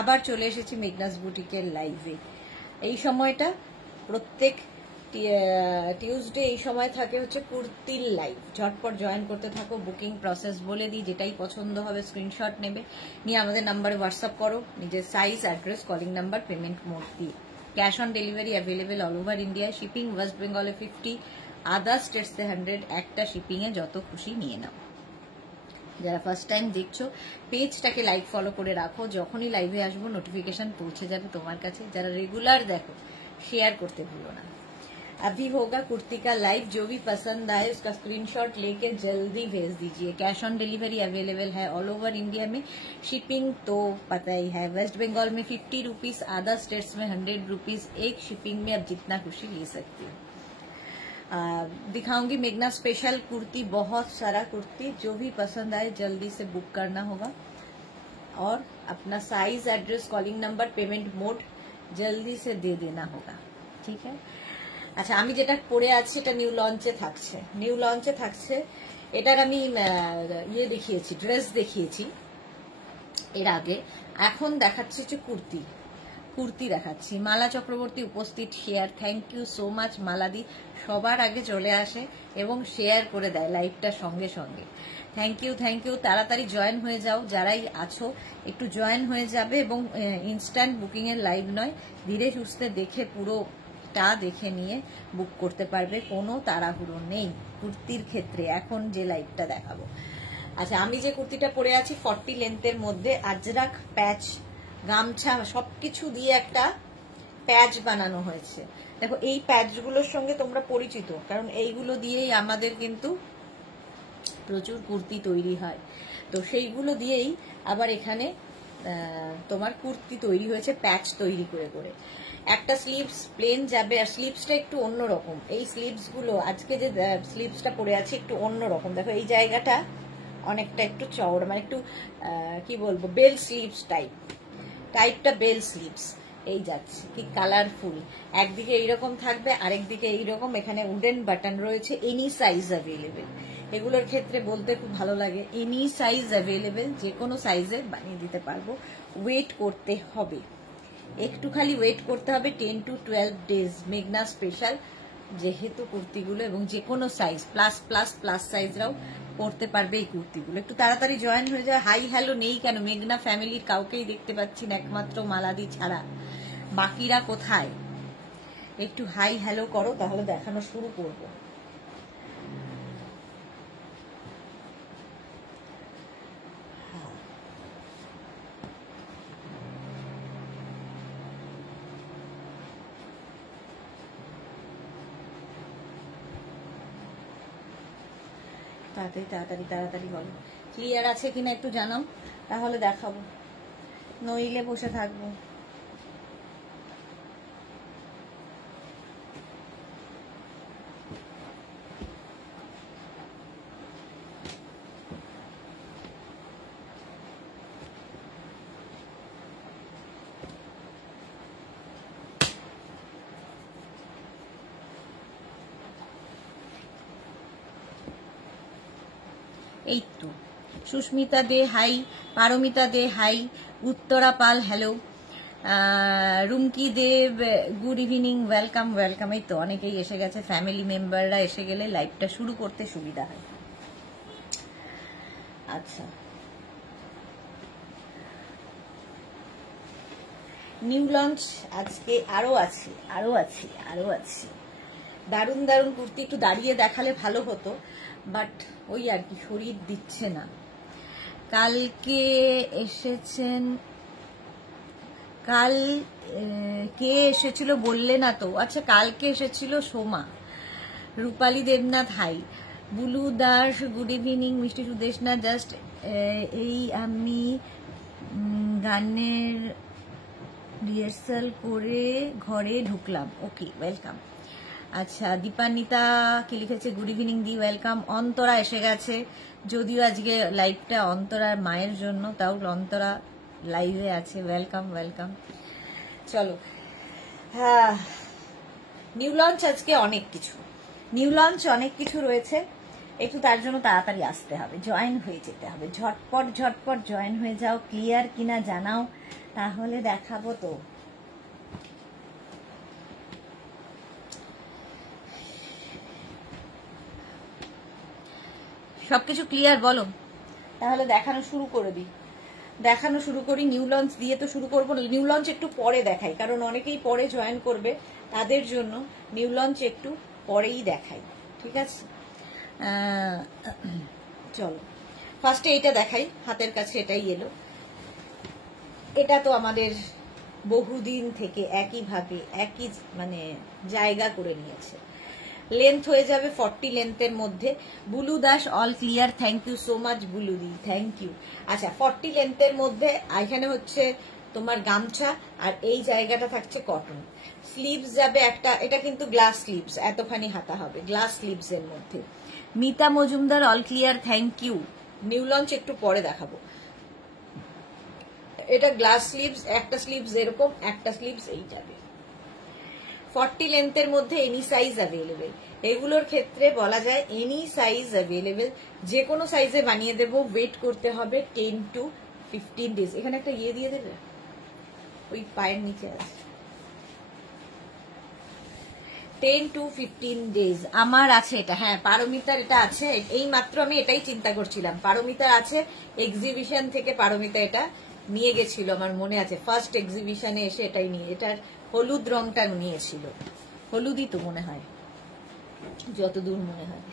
আবার চলে এসেছি মেঘনাস বুটিকের লাইভে। এই সময়টা প্রত্যেক টিউসডে এই সময় থাকে হচ্ছে কুর্তির লাইভ। ঝটপট জয়েন করতে থাকো। বুকিং প্রসেস বলে দিই, যেটাই পছন্দ হবে স্ক্রিনশট নেবে, নিয়ে আমাদের নাম্বারে হোয়াটসঅ্যাপ করো নিজের size, address, calling number, payment mode দিয়ে। Cash on delivery available all over India. Shipping ওয়েস্ট বেঙ্গলে 50, আদার স্টেটসে 100। একটা শিপিংয়ে যত খুশি নিয়ে নাও। যারা ফার্স্ট টাইম দেখছো পেজটাকে লাইক ফলো করে রাখো, যখনই লাইভে আসবো নোটিফিকেশন পৌঁছে যাবে তোমার কাছে। যারা রেগুলার দেখো शेयर करते भूलो ना। अभी होगा कुर्ती का लाइव, जो भी पसंद आए उसका स्क्रीनशॉट लेके जल्दी भेज दीजिए। कैश ऑन डिलीवरी अवेलेबल है ऑल ओवर इंडिया में। शिपिंग तो पता ही है, वेस्ट बंगाल में 50 रुपीज, अदर स्टेट्स में 100 रुपीज। एक शिपिंग में अब जितना खुशी ले सकती हूँ। दिखाऊंगी मेघना स्पेशल कुर्ती, बहुत सारा कुर्ती। जो भी पसंद आए जल्दी से बुक करना होगा और अपना size, address, calling number, payment mode जल्दी से दे देना होगा, ठीक है। আচ্ছা, আমি যেটা পরে আছি এটা নিউ লঞ্চে থাকছে। এটার আমি ইয়ে দেখিয়েছি, ড্রেস দেখিয়েছি এর আগে। এখন দেখাচ্ছি হচ্ছে কুর্তি দেখাচ্ছি। মালা চক্রবর্তী উপস্থিত, share. Thank you so much মালাদি, সবার আগে চলে আসে এবং শেয়ার করে দেয় লাইভটা সঙ্গে সঙ্গে। Thank you. তাড়াতাড়ি জয়েন হয়ে যাও, যারাই আছো একটু জয়েন হয়ে যাবে। এবং ইনস্ট্যান্ট বুকিং এর লাইভ নয়, ধীরে সুস্থে দেখে পুরোটা দেখে নিয়ে বুক করতে পারবে, কোনো তাড়াহুড়ো নেই কুর্তির ক্ষেত্রে এখন যে লাইভটা দেখাবো। আচ্ছা, আমি যে কুর্তিটা পরে আছি 40 লেন্থের মধ্যে, আজরাক প্যাচ, গামছা সবকিছু দিয়ে একটা প্যাচ বানানো হয়েছে। দেখো এই প্যাচগুলোর সঙ্গে তোমরা পরিচিত, কারণ এইগুলো দিয়েই আমাদের কিন্তু প্রচুর কুর্তি তৈরি হয়। তো সেইগুলো দিয়েই আবার এখানে তোমার কুর্তি তৈরি হয়েছে প্যাচ তৈরি করে করে। একটা স্লিভস প্লেন যাবে, আর স্লিভসটা একটু অন্যরকম। এই স্লিভস গুলো আজকে যে স্লিভসটা পরে আছে একটু অন্যরকম। দেখো এই জায়গাটা অনেকটা একটু চওড়া, মানে একটু কি বলবো, বেল স্লিভস টাইপটা বেল স্লিভস এই যাচ্ছে, কি কালারফুল। একদিকে এইরকম থাকবে, আরেকদিকে এইরকম। এখানে উডেন বাটন রয়েছে। এনি সাইজ অ্যাভেলেবেল, এগুলোর ক্ষেত্রে বলতে খুব ভালো লাগে। এনি সাইজ অ্যাভেলেবেল, যে কোনো সাইজে বানিয়ে দিতে পারবো। ওয়েট করতে হবে, একটু খালি ওয়েট করতে হবে 10 to 12 ডেজ। মেঘনা স্পেশাল যেহেতু কুর্তিগুলো, এবং যে কোনো সাইজ প্লাস সাইজরাও পড়তে পারবে এই কুর্তিগুলো। একটু তাড়াতাড়ি জয়েন হয়ে যায়। হাই হ্যালো নেই কেন? মেঘনা ফ্যামিলির কাউকেই দেখতে পাচ্ছি না, একমাত্র মালাদি ছাড়া। বাকিরা কোথায়? একটু হাই হ্যালো করো, তাহলে দেখানো শুরু করবো। তাড়াতাড়ি বলো, ক্লিয়ার আছে কিনা একটু জানাও, তাহলে দেখাবো, নইলে বসে থাকবো। এই তো সুস্মিতা দে হাই, পারমিতা দে হাই, উত্তরা পাল হ্যালো, রুমকি দেব গুড ইভিনিং, ওয়েলকাম। এই তো অনেকেই এসে গেছে, ফ্যামিলি মেম্বাররা এসে গেলে লাইভটা শুরু করতে সুবিধা হয়। আচ্ছা, নিউ লঞ্চ আজকে আরো আছে দারুণ কুর্তি। একটু দাঁড়িয়ে দেখালে ভালো হতো, বাট ওই আর কি, শরীর দিচ্ছে না। কালকে এসেছেন, কাল কে এসেছিল বললে না তো? আচ্ছা, কালকে এসেছিল Soma. Rupali Debnath hi, Bulu Das good evening, মিষ্টি সুদেশনা জাস্ট এই আমি গানের রিহার্সাল করে ঘরে ঢুকলাম। ওকে, ওয়েলকাম। আচ্ছা, দীপান্বিতা কি লিখেছে? গুড ইভিনিং দি, ওয়েলকাম। অন্তরা এসে গেছে, যদিও আজকে লাইভটা অন্তরার মায়ের জন্য, তাও অন্তরা লাইভে আছে। ওয়েলকাম। চলো, হ্যাঁ, নিউ লঞ্চ আজকে অনেক কিছু রয়েছে। একটু তার জন্য তাড়াতাড়ি আসতে হবে, জয়েন হয়ে যেতে হবে, ঝটপট ঝটপট জয়েন হয়ে যাও। ক্লিয়ার কিনা জানাও, তাহলে দেখাবো তো। সবকিছু ক্লিয়ার বলো, তাহলে দেখানো শুরু করে দিই। দেখানো শুরু করি, নিউ লঞ্চ দিয়ে তো শুরু করবো। নিউ লঞ্চ একটু পরে দেখাই, কারণ অনেকেই পরে জয়েন করবে, তাদের জন্য নিউ লঞ্চ একটু পরেই দেখাই, ঠিক আছে? চলো ফার্স্টে এইটা দেখাই, হাতের কাছে এটাই এলো। এটা তো আমাদের বহুদিন থেকে একইভাবে একই মানে জায়গা করে নিয়েছে। লেন্থ হয়ে যাবে 40 লেন্থের মধ্যে। Bulu Das all clear, thank you so much Bulu di, thank you. আচ্ছা 40 লেন্থের মধ্যে এখানে হচ্ছে তোমার গামছা, আর এই জায়গাটা থাকছে কটন। স্লিভস যাবে একটা, এটা কিন্তু গ্লাস স্লিভস, এতখানি হাতা হবে, গ্লাস স্লিভস এর মধ্যে। Mita Majumdar all clear, thank you. New launch একটু পরে দেখাবো। এটা গ্লাস স্লিভস, একটা স্লিভস এরকম, একটা স্লিভস এই যাবে। 40 লেন্থের মধ্যে এনি সাইজ অ্যাভেলেবেল। এগুলোর ক্ষেত্রে বলা যায় এনি সাইজ অ্যাভেলেবেল, যে কোনো সাইজে বানিয়ে দেবো। ওয়েট করতে হবে 10 to 15 ডেজ। এখানে একটা ইয়ে দিয়ে দেবে, ওই পায়ের নিচে আছে। 10 to 15 ডেজ আমার আছে এটা। হ্যাঁ পারমিতার এটা আছে, এই মাত্র আমি এটাই চিন্তা করছিলাম। পারমিতার আছে, এক্সিবিশন থেকে পারমিতা এটা নিয়ে গেছিল, আমার মনে আছে। ফার্স্ট এক্সিবিশনে এসে এটাই নিয়ে, এটার হলুদ রংটা নিয়েছিল, হলুদই তো মনে হয়, যতদূর মনে হয়।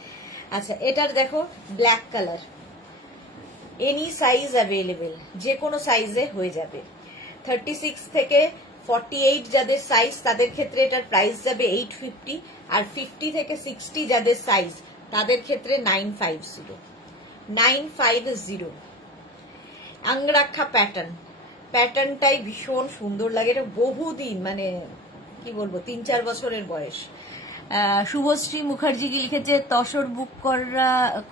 আচ্ছা এটার দেখো black colour, any size available, যে কোনো সাইজে হয়ে যাবে। 36 থেকে 48 যাদের সাইজ, তাদের ক্ষেত্রে এটার প্রাইস যাবে 850, আর 50 থেকে 60 যাদের সাইজ, তাদের ক্ষেত্রে 950। আংরাক্ষা প্যাটার্নটাই ভীষণ সুন্দর লাগে। এটা বহুদিন, মানে কি বলবো, 3-4 বছরের বয়স। শুভশ্রী মুখার্জি লিখেছে তসর বুক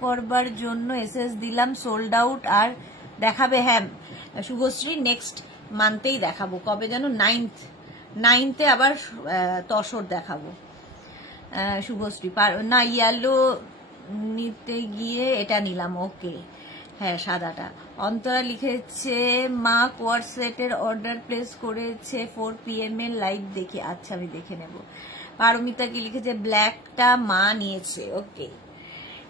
করবার জন্য এসএস দিলাম, সোল্ড আউট, আর দেখাবে? হ্যাঁ শুভশ্রী, নেক্সট মান্থেই দেখাবো। কবে যেন 9th আবার তসর দেখাবো। শুভশ্রী না, ইয়েলো নিতে গিয়ে এটা নিলাম, ওকে। হ্যাঁ সাদাটা। অন্তরা লিখেছে মা কোয়ার সেটের অর্ডার প্লেস করেছে 4 PM এর লাইভ দেখি। আচ্ছা আমি দেখে নেব। পারমিতা কি লিখেছে ব্ল্যাকটা মা নিয়েছে, ওকে।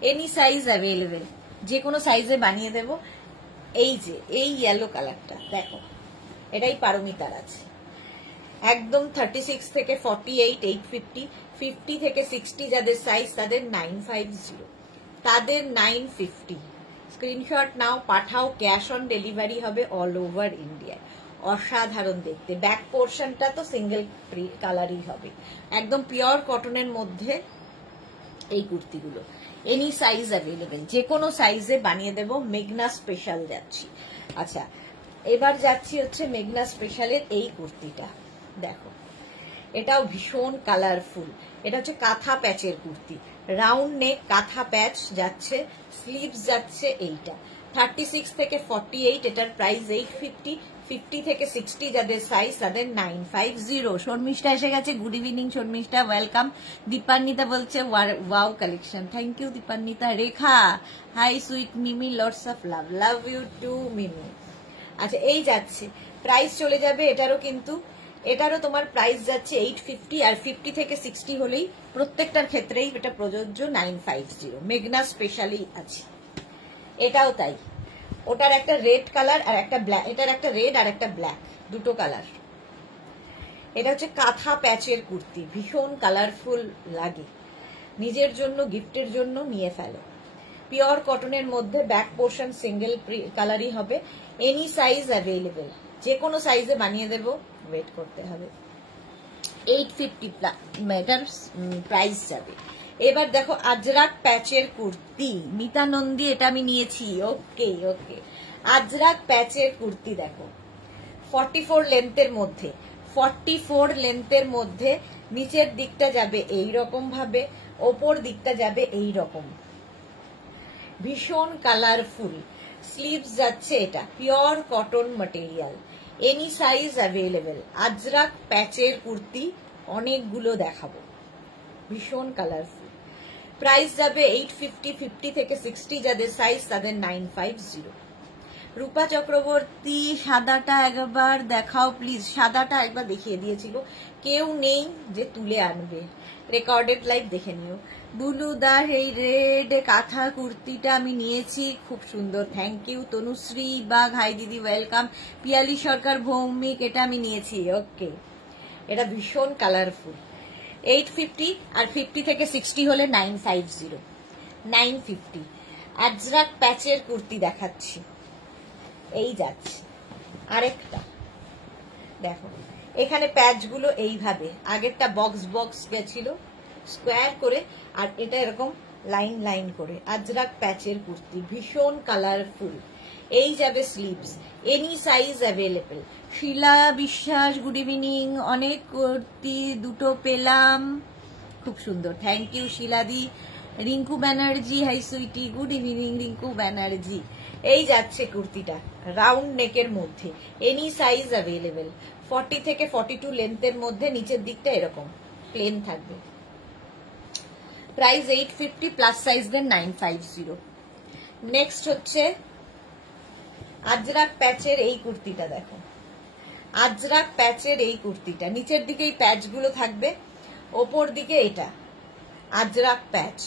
এনি সাইজ অ্যাভেলেবেল, যে কোনো সাইজে বানিয়ে দেব। এই যে এই ইয়েলো কালারটা দেখো, এটাই পারমিতার আছে। একদম 36 থেকে 48 850, 50 থেকে 60 যাদের সাইজ, তাদের 950, তাদের 950। স্ক্রিনশট নাও, পাঠাও, ক্যাশ অন ডেলিভারি হবে অল ওভার ইন্ডিয়া। অসাধারণ দেখতে। ব্যাক পোর্শনটা তো সিঙ্গেল কালারই হবে, একদম পিওর কটনের মধ্যে এই কুর্তিগুলো। এনি সাইজ অ্যাভেলেবেল, যে কোনো সাইজে বানিয়ে দেব। মেঘনা স্পেশাল যাচ্ছি। আচ্ছা এবার যাচ্ছি হচ্ছে মেঘনা স্পেশালের এই কুর্তিটা দেখো, এটাও ভীষণ কালারফুল। এটা হচ্ছে কাঁথা প্যাচের কুর্তি, রাউন্ড নেক কাঁথা প্যাচ যাচ্ছে, স্লিভস যাচ্ছে এইটা। 36 থেকে 48, এটার প্রাইস 850, 50 থেকে 60 যাদের সাইজ, তাদের 950। শর্মিষ্ঠা এসে গেছে, good evening Sharmistha, welcome. Dipanwita বলছে wow collection, thank you Dipanwita. Rekha hi sweet Mimi, lots of love, love you too Mimi. আচ্ছা এই যাচ্ছে, প্রাইস চলে যাবে এটারও, কিন্তু এটারও তোমার প্রাইস যাচ্ছে 850, আর 50 থেকে 60 হলেই প্রত্যেকটার ক্ষেত্রেই এটা প্রযোজ্য 950। মেঘনা স্পেশালি আছে, এটাও তাই। ওটার একটা রেড কালার আর একটা ব্ল্যাক, এটার একটা রেড আর একটা ব্ল্যাক, দুটো কালার। এটা হচ্ছে কাঁথা প্যাচের কুর্তি, ভীষণ কালারফুল লাগে, নিজের জন্য গিফটের জন্য নিয়ে ফেলো। পিওর কটনের মধ্যে, ব্যাক পোর্শন সিঙ্গেল কালারই হবে। এনি সাইজ অ্যাভেলেবেল, যে কোনো সাইজে বানিয়ে দেব, ওয়েট করতে হবে। 850 এটার প্রাইস যাবে। এবার দেখো আজরাক প্যাচের কুর্তি, মিতা নন্দী, এটা আমি নিয়েছি, ওকে ওকে। আজরাক প্যাচের কুর্তি দেখো, 44 লেন্থের মধ্যে, 44 লেন্থের মধ্যে। নিচের দিকটা যাবে এই রকম ভাবে, ওপর দিকটা যাবে এই রকম, ভীষণ কালারফুল। স্লিভস যাচ্ছে এটা, pure cotton material, any size available. Ajrak প্যাচের কুর্তি অনেকগুলো দেখাবো, ভীষণ কালারফুল। প্রাইস যাবে 850, 50 থেকে 60 যাদের সাইজ তাদের 950। রূপা চক্রবর্তী সাদাটা একবার দেখাও প্লিজ। সাদাটা একবার দেখিয়ে দিয়েছিল, কেউ নেই যে তুলে আনবে, রেকর্ডেড লাইভ দেখে নিও। বুলুদার এই রেড কাঁথা কুর্তিটা আমি নিয়েছি, খুব সুন্দর, thank you. Tanushree Bag, hi দিদি, ওয়েলকাম। পিয়ালি সরকার ভৌমিক, এটা আমি নিয়েছি, ওকে। এটা ভীষণ কালারফুল। 850 আর 50 থেকে 60 হলে 950, 950। আজরাক প্যাচের কুর্তি দেখাচ্ছি, এই যাচ্ছে আরেকটা দেখো। এখানে প্যাচগুলো এইভাবে, আগেরটা বক্স বক্স গেছিল স্কোয়ার করে, আর এটা এরকম লাইন লাইন করে। আজরাক প্যাচের কুর্তি, ভীষণ কালারফুল। এই যাবে sleeves, any size available. Shila Biswas, good evening. অনেক কুর্তি দুটো পেলাম, খুব সুন্দর, থ্যাংক ইউ শিলাদি। Rinku Banerjee, hi sweetie, good evening Rinku Banerjee. এই যাচ্ছে কুর্তিটা রাউন্ড নেকের মধ্যে, এনি সাইজ অ্যাভেলেবেল। 40 থেকে 42 লেন্থের মধ্যে, নিচের দিকটা এরকম প্লেন থাকবে। প্রাইস 850, প্লাস সাইজদের 950। নেক্সট হচ্ছে আজরাক প্যাচের এই কুর্তিটা দেখো। আজরাক প্যাচের এই কুর্তিটা, নিচের দিকে এই প্যাচগুলো থাকবে, ওপর দিকে এটা আজরাক প্যাচ।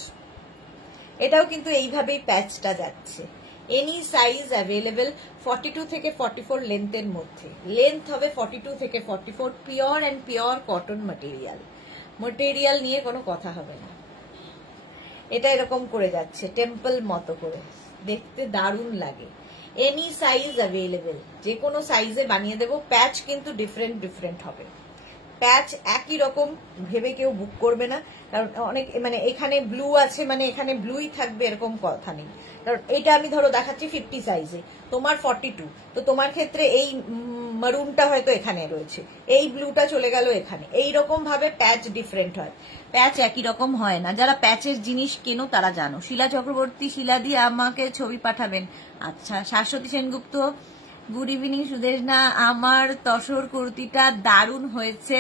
এটাও কিন্তু এইভাবেই প্যাচটা যাচ্ছে। এনি সাইজ অ্যাভেলেবেল, 42 থেকে 44 লেন্থের মধ্যে। লেন্থ হবে 42 থেকে 44, pure and pure cotton material. Material নিয়ে কোনো কথা হবে না। এটা এরকম করে যাচ্ছে টেম্পল মতো করে, দেখতে দারুণ লাগে। এনি সাইজ অ্যাভেলেবেল, যে কোনো সাইজে বানিয়ে দেবো। প্যাচ কিন্তু ডিফারেন্ট ডিফারেন্ট হবে, প্যাচ একই রকম ভেবে কেউ বুক করবে না, কারণ অনেক মানে এখানে ব্লু আছে মানে এখানে ব্লুই থাকবে এরকম কথা নেই। কারণ এটা আমি ধরো দেখাচ্ছি 50 সাইজে, তোমার 42, তো তোমার ক্ষেত্রে এই মারুনটা হয়তো এখানে রয়েছে, এই ব্লুটা চলে গেল এখানে। এইরকম ভাবে প্যাচ ডিফারেন্ট হয়, প্যাচ একই রকম হয় না। যারা প্যাচের জিনিস কেনো তারা জানো। শিলা চক্রবর্তী, শিলা দিয়ে আমাকে ছবি পাঠাবেন। আচ্ছা, শাশ্বতী সেনগুপ্ত, গুড ইভিনিং সুদেশনা। আমার তসর কুর্তিটা দারুণ হয়েছে,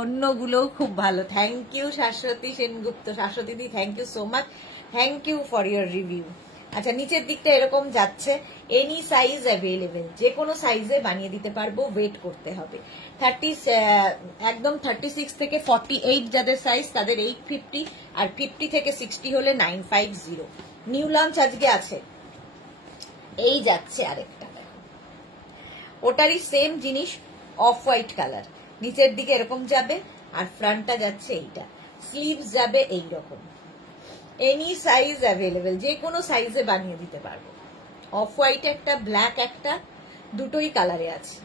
অন্যগুলো খুব ভালো, thank you Shashwati Sengupta. Shashwati di, thank you so much, thank you for your review. আচ্ছা, নিচের দিকটা এরকম যাচ্ছে, এনি সাইজ অ্যাভেলেবেল, যে কোনো সাইজে বানিয়ে দিতে পারবো, ওয়েট করতে হবে। 36 থেকে 48 যাদের সাইজ তাদের 850, আর 50 থেকে 60 হলে 950। নিউ লঞ্চ আজকে আছে। এই যাচ্ছে আরেকটা, ওটারই সেম জিনিস, অফ হোয়াইট কালার, নিচের দিকে এরকম যাবে, আর ফ্রন্টটা যাচ্ছে এইটা। স্লিভস যাবে এইরকম। এনি সাইজ অ্যাভেলেবেল, যে কোনো সাইজে বানিয়ে দিতে পারবো। অফ হোয়াইট একটা, ব্ল্যাক একটা, দুটোই কালারে আছে।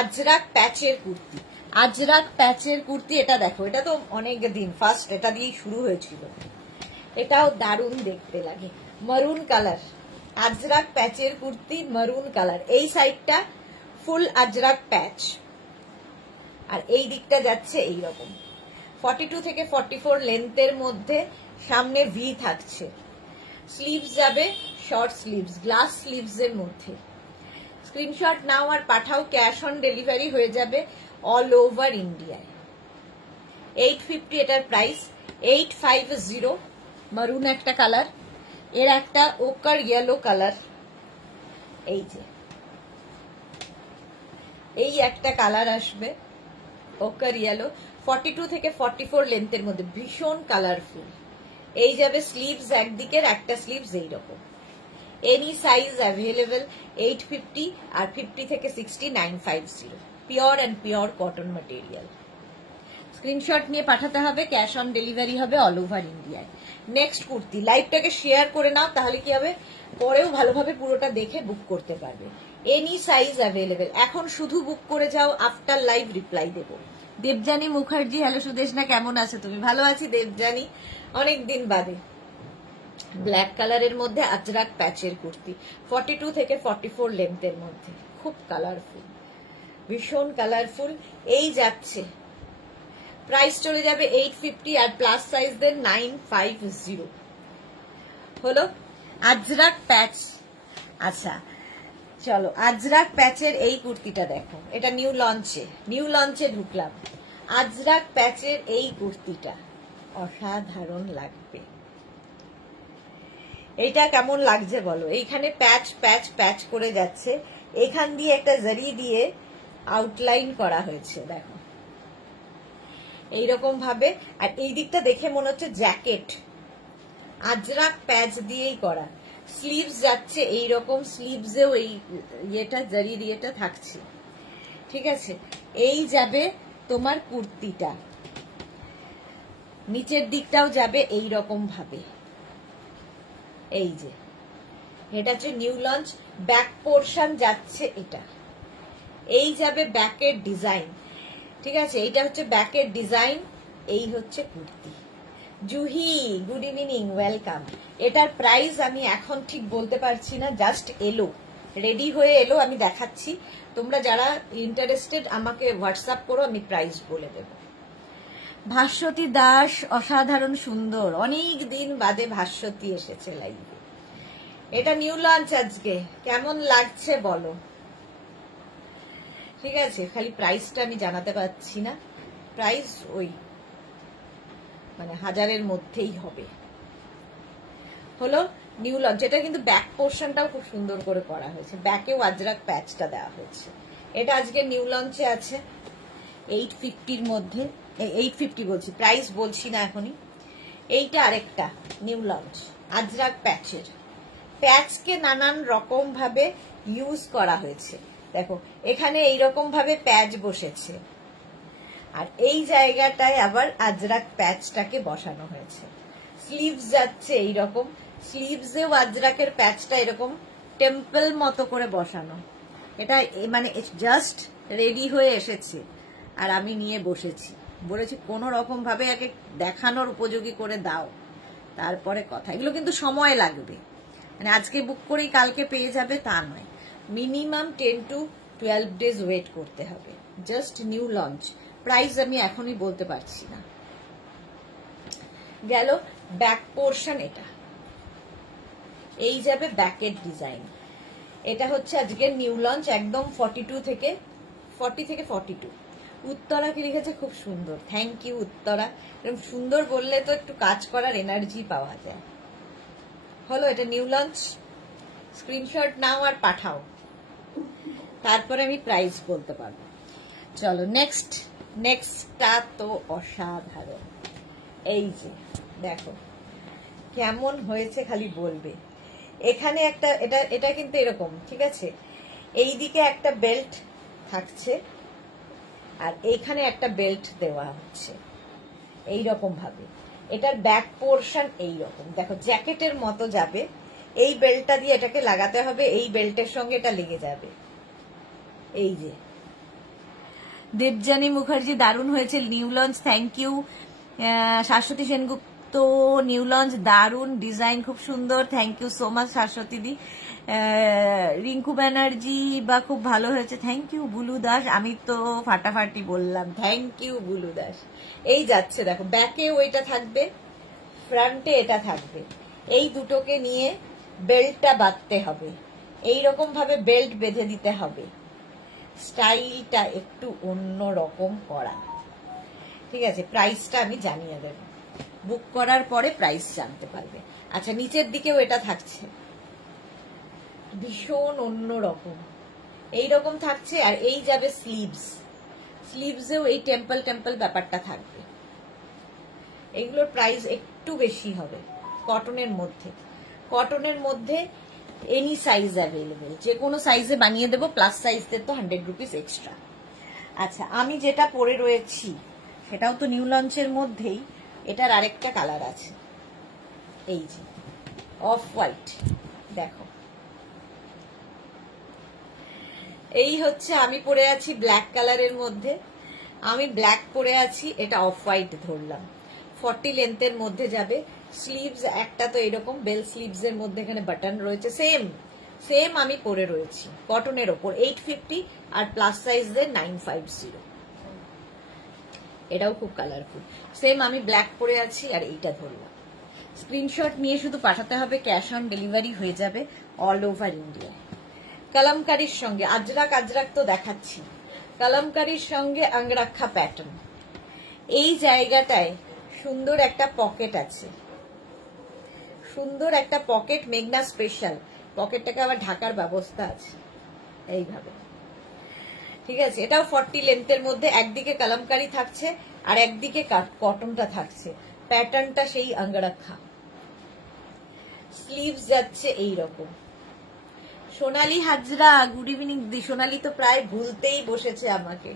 আজরাক প্যাচের কুর্তি, আজরাক প্যাচের কুর্তি, এটা দেখো, এটা তো অনেক দিন ফার্স্ট এটা দিয়েই শুরু হয়েছিল। এটাও দারুণ দেখতে লাগে, মারুন কালার। আজরাক প্যাচের কুর্তি, মারুন কালার। এই সাইডটা ফুল আজরাক প্যাচ, আর এই দিকটা যাচ্ছে এইরকম। 42 থেকে 44 লেন্থের মধ্যে, সামনে ভি থাকছে। স্লিভস যাবে শর্ট স্লিভস, গ্লাস স্লিভস এর মধ্যে। স্ক্রিনশট নাও আর পাঠাও, ক্যাশ অন ডেলিভারি হয়ে যাবে অল ওভার ইন্ডিয়ায়। 850 এটার প্রাইস। 850, মারুন একটা কালার, এর একটা ওকার ইয়েলো কালার, এই যে এই একটা কালার আসবে ওকার ইয়েলো। 42 থেকে 44 লেন্থের মধ্যে, ভীষণ কালারফুল। এই যাবে স্লিভস একদিকের, একটা স্লিভস এইরকম। Any size available. 850, আর 50 থেকে 60 950। Pure and pure cotton material. Screenshot নিয়ে পাঠাতে হবে, ক্যাশ অন ডেলিভারি হবে অল ওভার ইন্ডিয়ায়। নেক্সট কুর্তি, লাইভটাকে শেয়ার করে নাও, তাহলে কি হবে, পরেও ভালোভাবে পুরোটা দেখে বুক করতে পারবে। এনি সাইজ অ্যাভেলেবেল, এখন শুধু বুক করে যাও, আফটার লাইভ রিপ্লাই দেবো। দেবজানী মুখার্জি, হ্যালো সুদেশনা, কেমন আছো তুমি? ভালো আছি দেবজানী, অনেকদিন বাদে। ব্ল্যাক কালারের মধ্যে আজরাক প্যাচের কুর্তি, 42 থেকে 44 লেন্থের মধ্যে, খুব কালারফুল, ভীষণ কালারফুল। এই যাচ্ছে, প্রাইস চলে যাবে 850, আর প্লাস সাইজদের 950 হলো। আজরাক প্যাচ। আচ্ছা চলো, আজরাক প্যাচের এই কুর্তিটা দেখো, এটা নিউ লঞ্চে ঢুকলাম। আজরাক প্যাচের এই কুর্তিটা অসাধারণ লাগবে। এইটা কেমন লাগছে বলো? এইখানে প্যাচ প্যাচ প্যাচ করে যাচ্ছে, এখান দিয়ে একটা জারি দিয়ে আউটলাইন করা হয়েছে দেখো এইরকম ভাবে। আর এই দিকটা দেখে মনে হচ্ছে জ্যাকেট, আজরাক প্যাচ দিয়েই করা। স্লিভস যাচ্ছে এইরকম, স্লিভসেও এই ইয়েটা জারি দিয়েটা থাকছে, ঠিক আছে। এই যাবে তোমার কুর্তিটা, নিচের দিকটাও যাবে এই রকম ভাবে। এই যে এটা হচ্ছে নিউ লঞ্চ, ব্যাক পোর্শন যাচ্ছে এটা, এই যাবে ব্যাকের ডিজাইন, ঠিক আছে। এইটা হচ্ছে ব্যাকের ডিজাইন, এই হচ্ছে kurti. Juhi good evening, welcome. এটার প্রাইস আমি এখন ঠিক বলতে পারছি না, জাস্ট এলো, রেডি হয়ে এলো, আমি দেখাচ্ছি। তোমরা যারা ইন্টারেস্টেড আমাকে হোয়াটসঅ্যাপ করো, আমি প্রাইস বলে দেব। ভাস্বতী দাস অসাধারণ সুন্দর, অনেক দিন বাদে ভাস্বতী এসেছে লাইভে। এটা নিউ লঞ্চ আজকে, কেমন লাগছে বলো? ঠিক আছে, খালি প্রাইসটা আমি জানাতে পারছি না, প্রাইস ওই মানে 1000-এর মধ্যেই হবে। হলো নিউ লঞ্চ। এটা কিন্তু ব্যাক পোর্শনটাও খুব সুন্দর করে করা হয়েছে, ব্যাকেও আজরাক প্যাচটা দেওয়া হয়েছে। এটা আজকে নিউ লঞ্চে আছে 850-র মধ্যে, 850 বলছি, প্রাইস বলছি না এখনই। এইটা আরেকটা নিউ লঞ্চ আজরাক প্যাচের, প্যাচকে নানান রকম ভাবে ইউজ করা হয়েছে। দেখো এখানে এইরকম ভাবে প্যাচ বসেছে, আর এই জায়গাটায় আবার আজরাক প্যাচটাকে বসানো হয়েছে। স্লিভস যাচ্ছে এইরকম, স্লিভসেও আজরাকের প্যাচটা এরকম টেম্পল মতো করে বসানো। এটা মানে জাস্ট রেডি হয়ে এসেছে, আর আমি নিয়ে বসেছি, বলেছি কোনো রকম ভাবে একে দেখানোর উপযোগী করে দাও, তারপরে কথা। এগুলো কিন্তু সময় লাগবে, মানে আজকে বুক করেই কালকে পেয়ে যাবে তা নয়, মিনিমাম 10 to 12 days ওয়েট করতে হবে। জাস্ট নিউ লঞ্চ, প্রাইস আমি এখনই বলতে পারছি না। গেল ব্যাক পোর্শন, এটা এই যাবে ব্যাকের ডিজাইন। এটা হচ্ছে আজকের নিউ লঞ্চ, একদম 40 থেকে 42। উত্তরা কি লিখেছে, খুব সুন্দর, থ্যাংক ইউ উত্তরা। এরকম সুন্দর বললে তো একটু কাজ করার এনার্জি পাওয়া যায়। হলো এটা নিউ লঞ্চ, স্ক্রিনশট নাও আর পাঠাও, তারপরে আমি প্রাইস বলতে পারবো। চলো নেক্সটটা তো অসাধারণ। এই যে দেখো কেমন হয়েছে খালি বলবে। এখানে একটা এটা কিন্তু এরকম, ঠিক আছে, এই দিকে একটা বেল্ট থাকছে, আর এইখানে একটা বেল্ট দেওয়া হচ্ছে এইরকম ভাবে। এটার ব্যাক পোর্শন এইরকম, দেখো জ্যাকেটের মতো যাবে, এই বেল্টটা দিয়ে এটাকে লাগাতে হবে, এই বেল্টের সঙ্গে এটা লেগে যাবে। এই যে দেবযানী মুখার্জি, দারুণ হয়েছে new launch, thank you. Shashwati Sengupta, new launch দারুণ ডিজাইন, খুব সুন্দর, thank you so much Shashwati di. Rinku Banerjee বা খুব ভালো হয়েছে, থ্যাংক ইউ। বুলু দাস, আমি তো ফাটাফাটি বললাম, থ্যাংক ইউ বুলু দাস। এই যাচ্ছে দেখো, ব্যাকে ওইটা থাকবে, ফ্রন্টে এটা থাকবে, এই দুটোকে নিয়ে বেল্টটা বাঁধতে হবে, এইরকম ভাবে বেল্ট বেঁধে দিতে হবে। স্টাইলটা একটু অন্য রকম করা, ঠিক আছে। প্রাইসটা আমি জানিয়ে দেব, বুক করার পরে প্রাইস জানতে পারবে। আচ্ছা নিচের দিকেও এটা থাকছে, ভীষণ অন্য রকম এইরকম থাকছে। আর এই যাবে স্লিভসেও এই টেম্পল ব্যাপারটা থাকবে। এগুলোর প্রাইস একটু বেশি হবে, কটনের মধ্যে এনি সাইজ অ্যাভেলেবেল, যে কোনো সাইজে বানিয়ে দেবো, প্লাস সাইজদের তো 100 রুপিস এক্সট্রা। আচ্ছা আমি যেটা পরে রয়েছি সেটাও তো নিউ লঞ্চের মধ্যেই, এটার আরেকটা কালার আছে, এই যে অফ হোয়াইট, দেখো এই হচ্ছে আমি পরে আছি ব্ল্যাক কালারের মধ্যে, আমি ব্ল্যাক পরে আছি, এটা অফ হোয়াইট ধরলাম। 40 লেন্থের মধ্যে যাবে। স্লিভস একটা তো এরকম বেল স্লিভস এর মধ্যে এখানে বাটন রয়েছে, সেম আমি পরে রয়েছি, কটনের ওপর 850, আর প্লাস সাইজের 950। এটাও খুব কালারফুল, সেম আমি ব্ল্যাক পরে আছি, আর এইটা ধরলাম। স্ক্রিনশট নিয়ে শুধু পাঠাতে হবে, ক্যাশ অন ডেলিভারি হয়ে যাবে অল ওভার ইন্ডিয়া। কলমকারীর সঙ্গে আজরাক তো দেখাচ্ছি, কলমকারীর সঙ্গে আঙ্গরাক্ষা প্যাটার্ন, এই জায়গাটায় সুন্দর একটা পকেট আছে, সুন্দর একটা পকেট, মেঘনা স্পেশাল। পকেটটাকে আবার ঢাকার ব্যবস্থা আছে এইভাবে, ঠিক আছে। এটাও 40 লেন্থের মধ্যে, একদিকে কালামকারি থাকছে আর একদিকে কটনটা থাকছে, প্যাটার্নটা সেই আঙ্গরাক্ষা। স্লিভস যাচ্ছে এইরকম। সোনালী হাজরা, গুড ইভিনিং দি। সোনালী তো প্রায় ভুলতেই বসেছে আমাকে।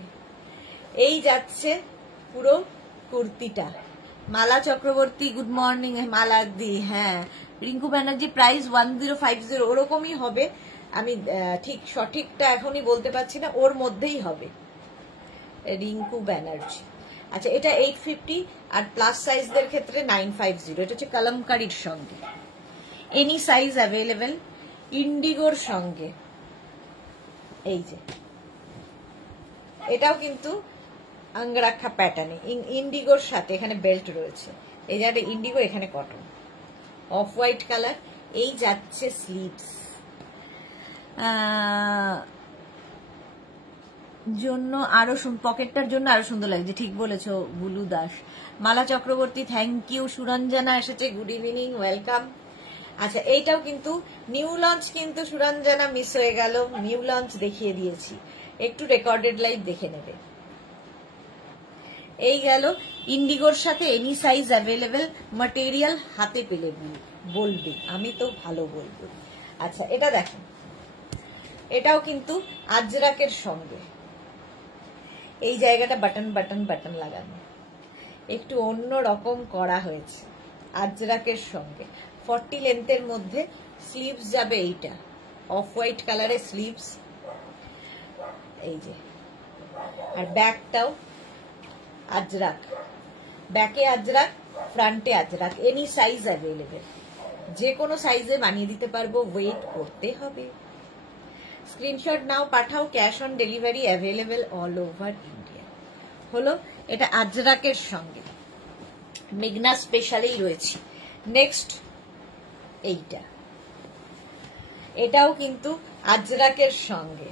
এই যাচ্ছে পুরো কুর্তিটা। মালা চক্রবর্তী, গুড মর্নিং। মালা দি, হ্যাঁ। রিঙ্কু ব্যানার্জি, প্রাইস 1050, ওরকমই হবে। আমি ঠিক সঠিকটা এখনই বলতে পারছি না, ওর মধ্যেই হবে। রিঙ্কু ব্যানার্জি। আচ্ছা, এটা 850 আর প্লাস সাইজদের ক্ষেত্রে 950। এটা হচ্ছে কালামকারির সঙ্গে, এনি সাইজ অ্যাভেলেবেল। ইন্ডিগোর সঙ্গে, এই যে এটাও কিন্তু আঙ্গরাক্ষা প্যাটার্নে, ইন্ডিগোর সাথে এখানে বেল্ট রয়েছে। এই যে একটা ইন্ডিগো, এখানে কটন, অফ হোয়াইট কালার। এই যাচ্ছে স্লিভস জন্য আরো, পকেটটার জন্য আরো সুন্দর লাগছে, ঠিক বলেছো বুলু দাস। Mala Chakraborty, thank you. সুরঞ্জনা এসেছে, গুড ইভিনিং, ওয়েলকাম। আচ্ছা, এইটাও কিন্তু নিউ লঞ্চ, কিন্তু সুরঞ্জনা মিস হয়ে গেল, নিউ লঞ্চ দেখিয়ে দিয়েছি, একটু রেকর্ডেড লাইভ দেখে নেবে। এই গেল ইন্ডিগোর সাথে, এনি সাইজ অ্যাভেলেবেল। ম্যাটেরিয়াল হাতে পেলে বলবে, আমি তো ভালো বলবো। আচ্ছা, এটা দেখেন, এটাও কিন্তু আজরাকের সঙ্গে, এই জায়গাটা বাটন বাটন বাটন লাগানো, একটু অন্য রকম করা হয়েছে আজরাকের সঙ্গে। 40 লেন্থের মধ্যে স্লিভস যাবে, এইটা অফ হোয়াইট কালারের স্লিভস, এই যে। আর ব্যাকটাও আজরাক, ব্যাকে আজরাক, ফ্রন্টে আজরাক, এনি সাইজ অ্যাভেলেবেল। যে কোনো সাইজে বানিয়ে দিতে পারবো, ওয়েট করতে হবে। স্ক্রিনশট নাও, পাঠাও, cash on delivery available all over India. হলো, এটা আজরাকের সঙ্গে, মেঘনা স্পেশালেই রয়েছে। নেক্সট এইটা, এটাও কিন্তু আজরাকের সঙ্গে,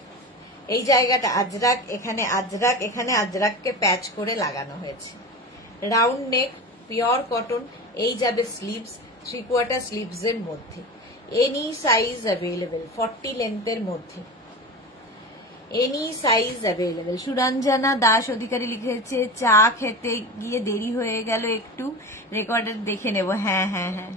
এই জায়গাটা আজরাক, এখানে আজরাক, এখানে আজরাককে প্যাচ করে লাগানো হয়েছে। Round neck, pure cotton. এই যাবে স্লিভস, 3/4 স্লিভস এর মধ্যে, এনি সাইজ অ্যাভেলেবেল। 40 লেন্থের মধ্যে, any size available. Suranjana Das Adhikari লিখেছে, চা খেতে গিয়ে দেরি হয়ে গেল একটু, রেকর্ডেড দেখে নেব। হ্যাঁ হ্যাঁ হ্যাঁ,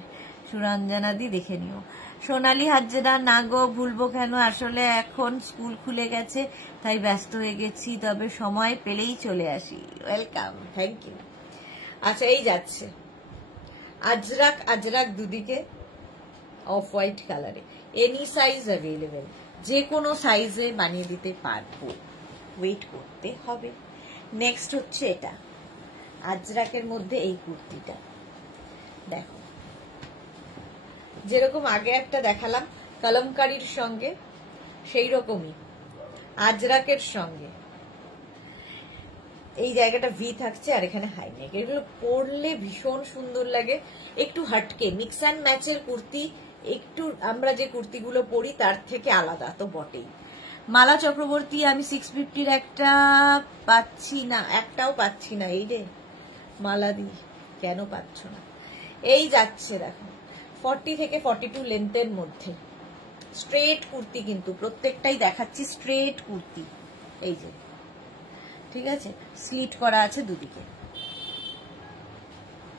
সুরঞ্জনা দি দেখে নিও। সোনালী হাজরা, না গো, ভুলবো কেন, আসলে এখন স্কুল খুলে গেছে তাই ব্যস্ত হয়ে গেছি, তবে সময় পেলেই চলে আসি। Welcome, thank you. আচ্ছা, এই যাচ্ছে আজরাক, আজরাক দুদিকে অফ হোয়াইট কালারে, এনি সাইজ অ্যাভেলেবেল। যে কোনো সাইজে বানিয়ে দিতে পারবো, ওয়েট করতে হবে। নেক্সট হচ্ছে এটা আজরাকের মধ্যে, এই কুর্তিটা দেখো, যেরকম আগে একটা দেখালাম কলমকারীর সঙ্গে, সেই রকমই আজরাকের সঙ্গে। এই জায়গাটা ভি থাকছে আর এখানে হাই নেক। এগুলো পরলে ভীষণ সুন্দর লাগে, একটু হাটকে, মিক্স অ্যান্ড ম্যাচের কুর্তি, একটু আমরা যে কুর্তিগুলো পরি তার থেকে আলাদা তো বটেই। মালা চক্রবর্তী, আমি 650-র একটা পাচ্ছি না, একটাও পাচ্ছি না। এই রে মালা দি, কেন পাচ্ছ না? এই যাচ্ছে দেখো, 40 থেকে 42 লেন্থের মধ্যে স্ট্রেট কুর্তি, কিন্তু প্রত্যেকটাই দেখাচ্ছি স্ট্রেট কুর্তি। এই যে, ঠিক আছে, স্লিট করা আছে দুদিকে,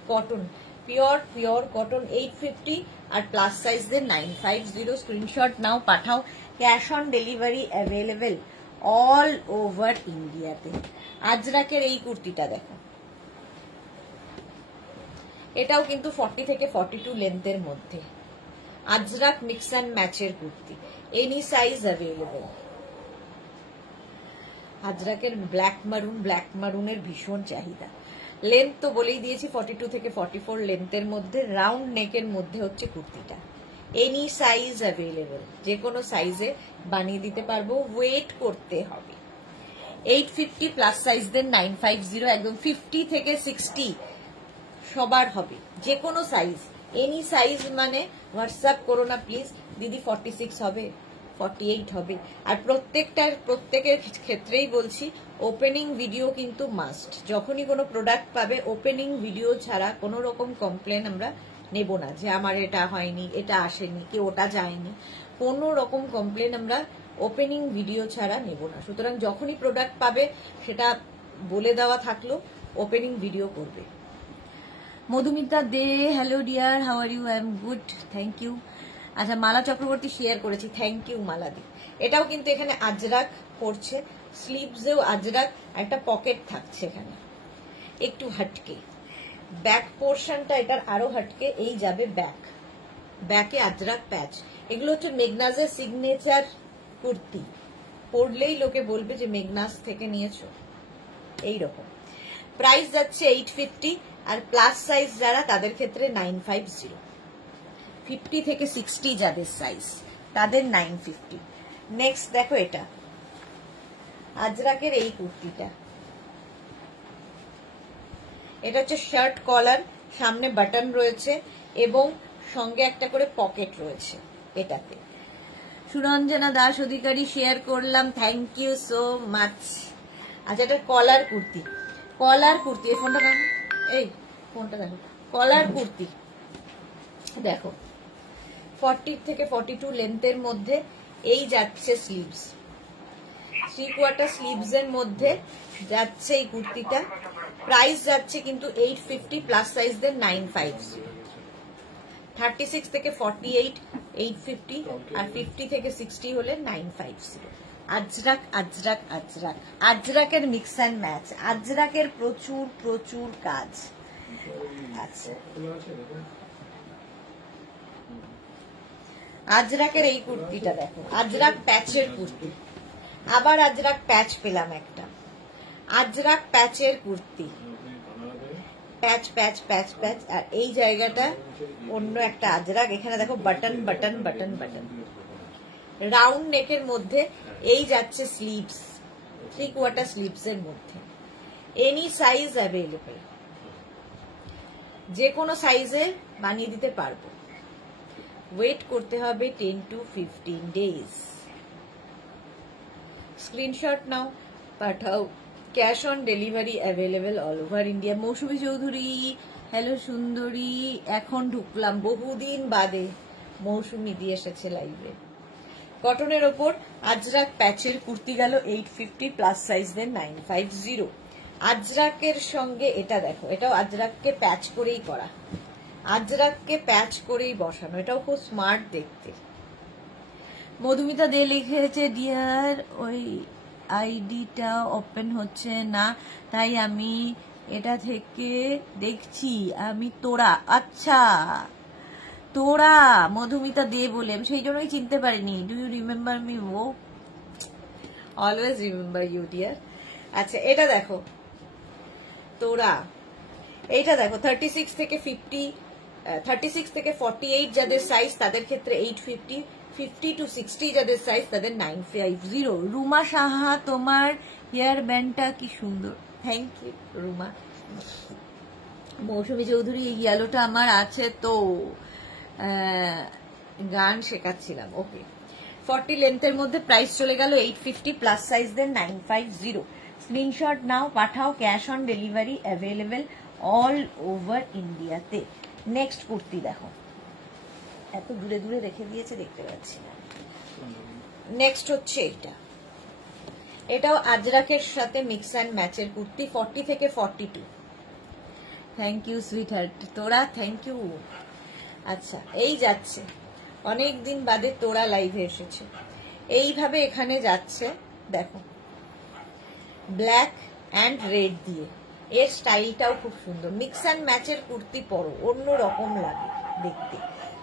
কটন, পিওর পিওর কটন। 850 আর প্লাস সাইজদের 950। স্ক্রিনশট নাও, পাঠাও, cash on delivery available all over ইন্ডিয়াতে। আজরাকের এই কুর্তিটা দেখো, এটাও কিন্তু 40 থেকে 42 লেন্থের মধ্যে, আজরাক মিক্স অ্যান্ড ম্যাচের কুর্তি, এনি সাইজ অ্যাভেলেবেল। আজরাকের ব্ল্যাক মারুন, ব্ল্যাক মারুনের ভীষণ চাহিদা। লেন্থ তো বলেই দিয়েছি, 42 থেকে 44 লেন্থের মধ্যে, রাউন্ড নেকের মধ্যে হচ্ছে কুর্তিটা, এনি সাইজ অ্যাভেলেবেল। যে কোনো সাইজে বানিয়ে দিতে পারবো, ওয়েট করতে হবে। 850 প্লাস সাইজদের 950, একদম 50 থেকে 60 সবার হবে, যে কোনো সাইজ, এনি সাইজ। মানে হোয়াটসঅ্যাপ করো না প্লিজ, দিদি 46 হবে, 48 হবে। আর প্রত্যেকের ক্ষেত্রেই বলছি ওপেনিং ভিডিও কিন্তু মাস্ট। যখনই কোনো প্রোডাক্ট পাবে ওপেনিং ভিডিও ছাড়া কোনো রকম কমপ্লেন আমরা নেব না, যে আমার এটা হয়নি, এটা আসেনি, কি ওটা যায়নি, কোনো রকম কমপ্লেন আমরা ওপেনিং ভিডিও ছাড়া নেব না। সুতরাং যখনই প্রোডাক্ট পাবে সেটা বলে দেওয়া থাকলো, ওপেনিং ভিডিও করবে। Madhumita De, hello dear, how are you? I am good, thank you. আচ্ছা, মালা চক্রবর্তী শেয়ার করেছি, থ্যাংক ইউ মালা দি। এটাও কিন্তু এখানে আজরাক পড়ছে, স্লিভসেও আজরাক, একটা পকেট থাকছে এখানে একটু হাটকে। ব্যাক পোর্শনটা এটার আরো হাটকে, এই যাবে ব্যাকে আজরাক প্যাচ। এগুলো হচ্ছে মেগনাজের সিগনেচার কুর্তি, পরলেই লোকে বলবে যে মেগনাজ থেকে নিয়েছো, এইরকম। প্রাইস যাচ্ছে 850, আর প্লাস সাইজ যারা তাদের ক্ষেত্রে 950। 50 থেকে 60 যাদের সাইজ তাদের 950। নেক্সট দেখো, এটা আজরাকের এই কুর্তিটা, এটা হচ্ছে শার্ট কলার, সামনে বাটন রয়েছে এবং সঙ্গে একটা করে পকেট রয়েছে এটাতে। সুরঞ্জনা দাস অধিকারী শেয়ার করলাম, থ্যাংক ইউ সো মাচ। আচ্ছা, এটা কলার কুর্তি, এই ফোনটা দেখো, এই ফোনটা দেখো, কলার কুর্তি দেখো, 40 থেকে 42 লেন্থের মধ্যে। এই যাচ্ছে স্লিভস, 3/4 স্লিভস এর মধ্যে যাচ্ছে এই কুর্তিটা। প্রাইস যাচ্ছে কিন্তু 850, প্লাস সাইজদের 950। 36 থেকে 48 850, আর 50 থেকে 60 হলে 950। আজরাকের মিক্স অ্যান্ড ম্যাচ, আজরাকের প্রচুর প্রচুর কাজ। আচ্ছা, আজরাকের এই কুর্তিটা দেখো, আজরাক প্যাচের কুর্তি, আবার আজরাক প্যাচ পেলাম একটা, আজরাক প্যাচের কুর্তি, প্যাচ প্যাচ প্যাচ প্যাচ, আর এই জায়গাটা অন্য একটা আজরাক। এখানে দেখো button button button button, round নেকের মধ্যে। এই যাচ্ছে স্লিভস, 3/4 স্লিভস এর মধ্যে। এনি সাইজ অ্যাভেলেবল, যে কোনো সাইজে বানিয়ে দিতে পারবো। ওয়েট করতে হবে 10 to 15 days। স্ক্রিনশট নাও, পাঠাও। Cash on delivery available all over India. Mousumi Chowdhury, hello সুন্দরী, এখন ঢুকলাম, বহুদিন বাদে মৌসুমী দিয়ে এসেছে লাইভে। কটনের ওপর আজরাক প্যাচের কুর্তি গেল 850, প্লাস সাইজ দেন 950। আজরাকের সঙ্গে এটা দেখো, এটাও আজরাককে প্যাচ করেই করা, আজরাককে প্যাচ করেই বসানো, এটাও খুব স্মার্ট দেখতে। মধুমিতা দে লিখেছে, ডিয়ার ওই আইডিটা ওপেন হচ্ছে না, তাই আমি এটা থেকে দেখছি। আমি তোরা, আচ্ছা তোরা মধুমিতা দে বলে, সেই জন্যই চিনতে পারিনি। Do you remember me? ও অলওয়েজ রিমেম্বার ইউ ডিয়ার। আচ্ছা, এটা দেখো তোরা, এইটা দেখো 36 থেকে 50, 36 থেকে 48 যাদের সাইজ তাদের ক্ষেত্রে 850, 50 to 60 যাদের সাইজ তাদের 950। রুমা সাহা, তোমার হেয়ার ব্যান্ডটা কি সুন্দর, থ্যাংক ইউ রুমা। মৌসুমী চৌধুরী, এই ইয়েলোটা আমার আছে তো, গান শেখাচ্ছিলাম। ওকে, 40 লেন্থের মধ্যে, প্রাইস চলে গেল 850, প্লাস সাইজ দেন 950। স্ক্রিনশট নাও, পাঠাও। Cash on delivery available all over ইন্ডিয়াতে। নেক্সট কুর্তি দেখো, এত দূরে দূরে রেখে দিয়েছে দেখতে পাচ্ছি না। নেক্সট হচ্ছে এইটা, এটাও আজরাকের সাথে মিক্স অ্যান্ড ম্যাচের কুর্তি, 40 থেকে 42। থ্যাংক ইউ সুইট হার্ট, তোরা থ্যাংক ইউ। আচ্ছা, এই যাচ্ছে, অনেক দিন বাদে তোরা লাইভে এসেছে। এইভাবে এখানে যাচ্ছে দেখো, ব্ল্যাক অ্যান্ড রেড দিয়ে। এর স্টাইলটাও খুব সুন্দর, মিক্স অ্যান্ড ম্যাচের কুর্তি পরো, অন্য রকম লাগে দেখতে।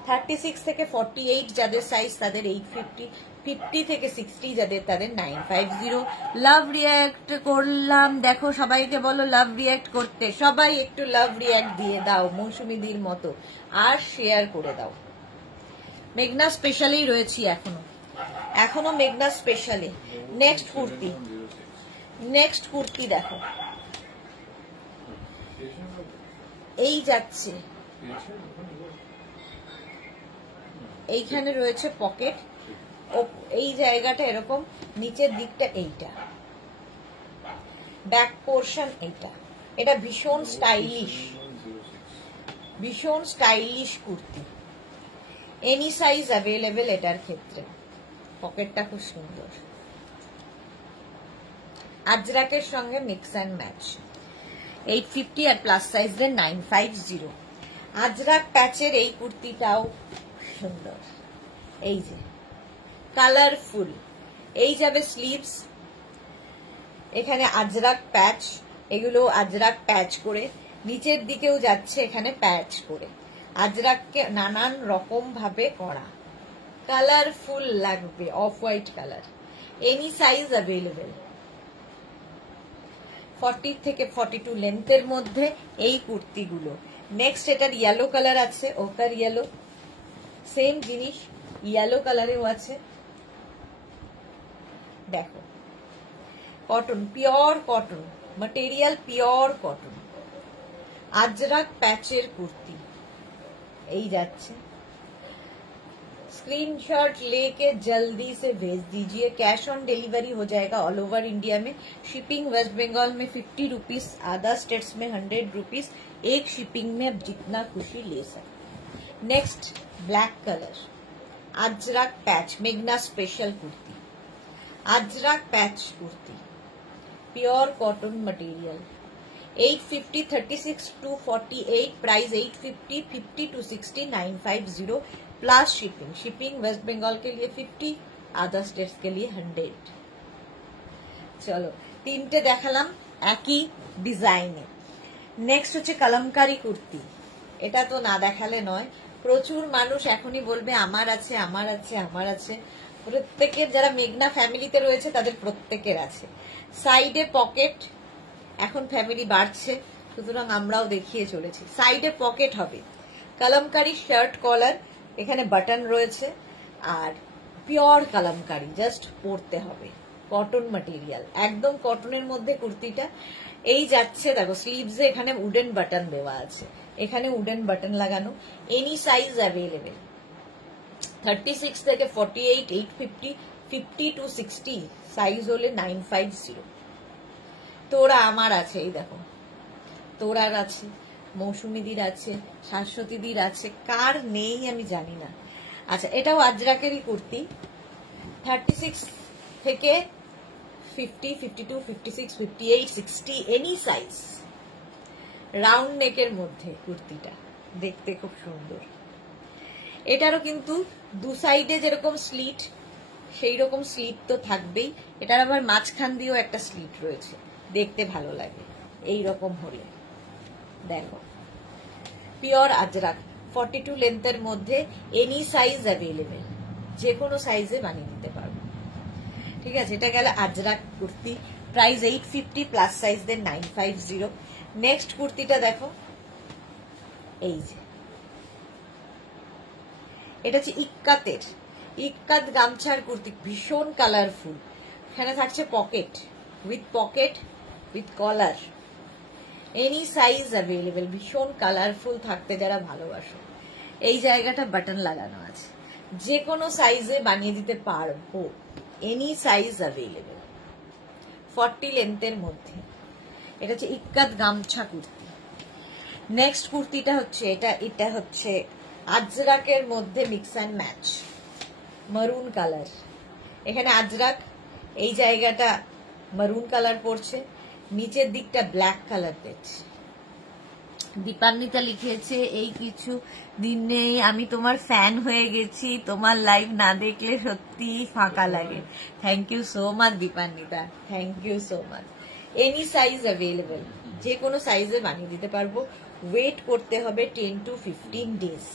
36 থেকে 48 যাদের সাইজ তাদের 850, 50 থেকে 60 যাদের তাদের 950। লাভ রিয়াক্ট করলাম, দেখো সবাইকে বলো লাভ রিয়াক্ট করতে, সবাই একটু লাভ রিয়াক্ট দিয়ে দাও মৌসুমীদির মতো, আর শেয়ার করে দাও। মেঘনা স্পেশালেই রয়েছি এখনো মেঘনা স্পেশালে। নেক্সট কুর্তি দেখো, এই যাচ্ছে, এইখানে রয়েছে পকেট, এই জায়গাটা এরকম, নিচের দিকটা এইটা, ব্যাক পোর্শন এইটা। এটা ভীষণ স্টাইলিশ, ভীষণ stylish kurti. Any size available এটার ক্ষেত্রে। পকেটটা খুব সুন্দর, আজরাকের সঙ্গে মিক্স অ্যান্ড ম্যাচ। 850 আর প্লাস সাইজের 950। আজরাক প্যাচের এই কুর্তিটাও সুন্দর, এই যে কালারফুল। এই যাবে স্লিভস, এখানে আজরাক প্যাচ, এগুলো আজরাক প্যাচ করে, নিচের দিকেও যাচ্ছে এখানে প্যাচ করে। আজরাককে নানান রকম ভাবে করা, কালারফুল লাগবে, off white colour. Any size available. 40 থেকে 42 লেন্থের মধ্যে এই কুর্তিগুলো। নেক্সট এটার ইয়েলো কালার আছে, ওকার ইয়েলো, সেম জিনিস ইয়েলো কালারেও আছে। দেখো cotton, pure cotton material, pure cotton, Ajrak पैचेर कुर्ती। এই যাচ্ছে, स्क्रीनशॉट लेके जल्दी से भेज दीजिए। कैश ऑन डिलीवरी हो जाएगा ऑल ओवर इंडिया में। शिपिंग वेस्ट बंगाल में 50 रुपीज, अदर स्टेट्स में 100 रुपीज। एक शिपिंग में अब जितना खुशी ले सकते। Next black colour, Ajrak patch, मेघना special kurti, Ajrak patch kurti, pure cotton material. 850, 36 to 48, price 850, 50 to 60, 950 plus shipping. Shipping West Bengal के लिए 50, अदर स्टेट्स के लिए 100। चलो तीनटे देखालाम একই ডিজাইনে। নেক্সট হচ্ছে কলমকারি কুর্তি। এটা তো না দেখালে নয়, প্রচুর মানুষ এখনই বলবে আমার আছে আমার আছে আমার আছে। প্রত্যেকের যারা মেঘনা ফ্যামিলিতে রয়েছে তাদের প্রত্যেকের আছে। সাইডে পকেট, এখন ফ্যামিলি বাড়ছে সুতরাং আমরাও দেখিয়ে চলেছি। সাইডে পকেট হবে, কলমকারি শার্ট কলার, এখানে বাটন রয়েছে, আর পিওর কলমকারি, জাস্ট পরতে হবে। কটন ম্যাটেরিয়াল, একদম কটনের মধ্যে কুর্তিটা। এই যাচ্ছে দেখো স্লিভসে এখানে উডেন বাটন দেওয়া আছে, এখানে উডেন বাটন লাগানো। এনি সাইজ অ্যাভেলেবেল, 36 থেকে 48, 850, 50 to 60 সাইজ হলে 950। তোরা আমার আছে, এই দেখো তোরার আছে, মৌসুমীদির আছে, শাশ্বতীদির আছে, কার নেই আমি জানি না। আচ্ছা এটাও আজরাকেরই কুর্তি, 36 থেকে 50, 52, 56, 58, 60 এনি সাইজ। রাউন্ড নেকের মধ্যে কুর্তিটা দেখতে খুব সুন্দর। এটারও কিন্তু দু সাইডে যেরকম স্লিট সেই রকম স্লিট তো থাকবেই, এটার আবার মাঝখান দিয়েও একটা স্লিট রয়েছে, দেখতে ভালো লাগে এই রকম হলে। দেখো পিওর আজরাক, 42 লেন্থের মধ্যে, এনি সাইজ অ্যাভেলেবেল, যে কোনো সাইজে বানিয়ে নিতে পারবো। ঠিক আছে, এটা গেল আজরাক কুর্তি, প্রাইস 850, প্লাস সাইজদের 950। নেক্সট কুর্তিটা দেখো, এই যে এটা হচ্ছে ইক্কাতের, ইক্কাত গামছার কুর্তি, ভীষণ কালারফুল। এখানে থাকছে pocket, with collar, any size available, ভীষণ কালারফুল থাকতে যারা ভালোবাসো। এই জায়গাটা বাটন লাগানো আছে, যে কোনো সাইজে বানিয়ে দিতে পারবো, এনি সাইজ অ্যাভেলেবেল, 40 লেন্থের মধ্যে। এটা হচ্ছে ইক্কাত গামছা কুর্তি। নেক্সট কুর্তিটা হচ্ছে এটা হচ্ছে আজরাকের মধ্যে মিক্স অ্যান্ড ম্যাচ, মারুন কালার। এখানে আজরাক, এই জায়গাটা মারুন কালার পড়ছে, নিচের দিকটা ব্ল্যাক কালার দেখছে। দীপান্বিতা লিখেছে এই কিছু দিনে আমি তোমার ফ্যান হয়ে গেছি, তোমার লাইভ না দেখলে সত্যি ফাঁকা লাগে। Thank you so much Dipanwita, thank you so much. Any size available, যে কোনো সাইজে বানিয়ে দিতে পারবো। ওয়েট করতে হবে 10 to 15 ডেজ।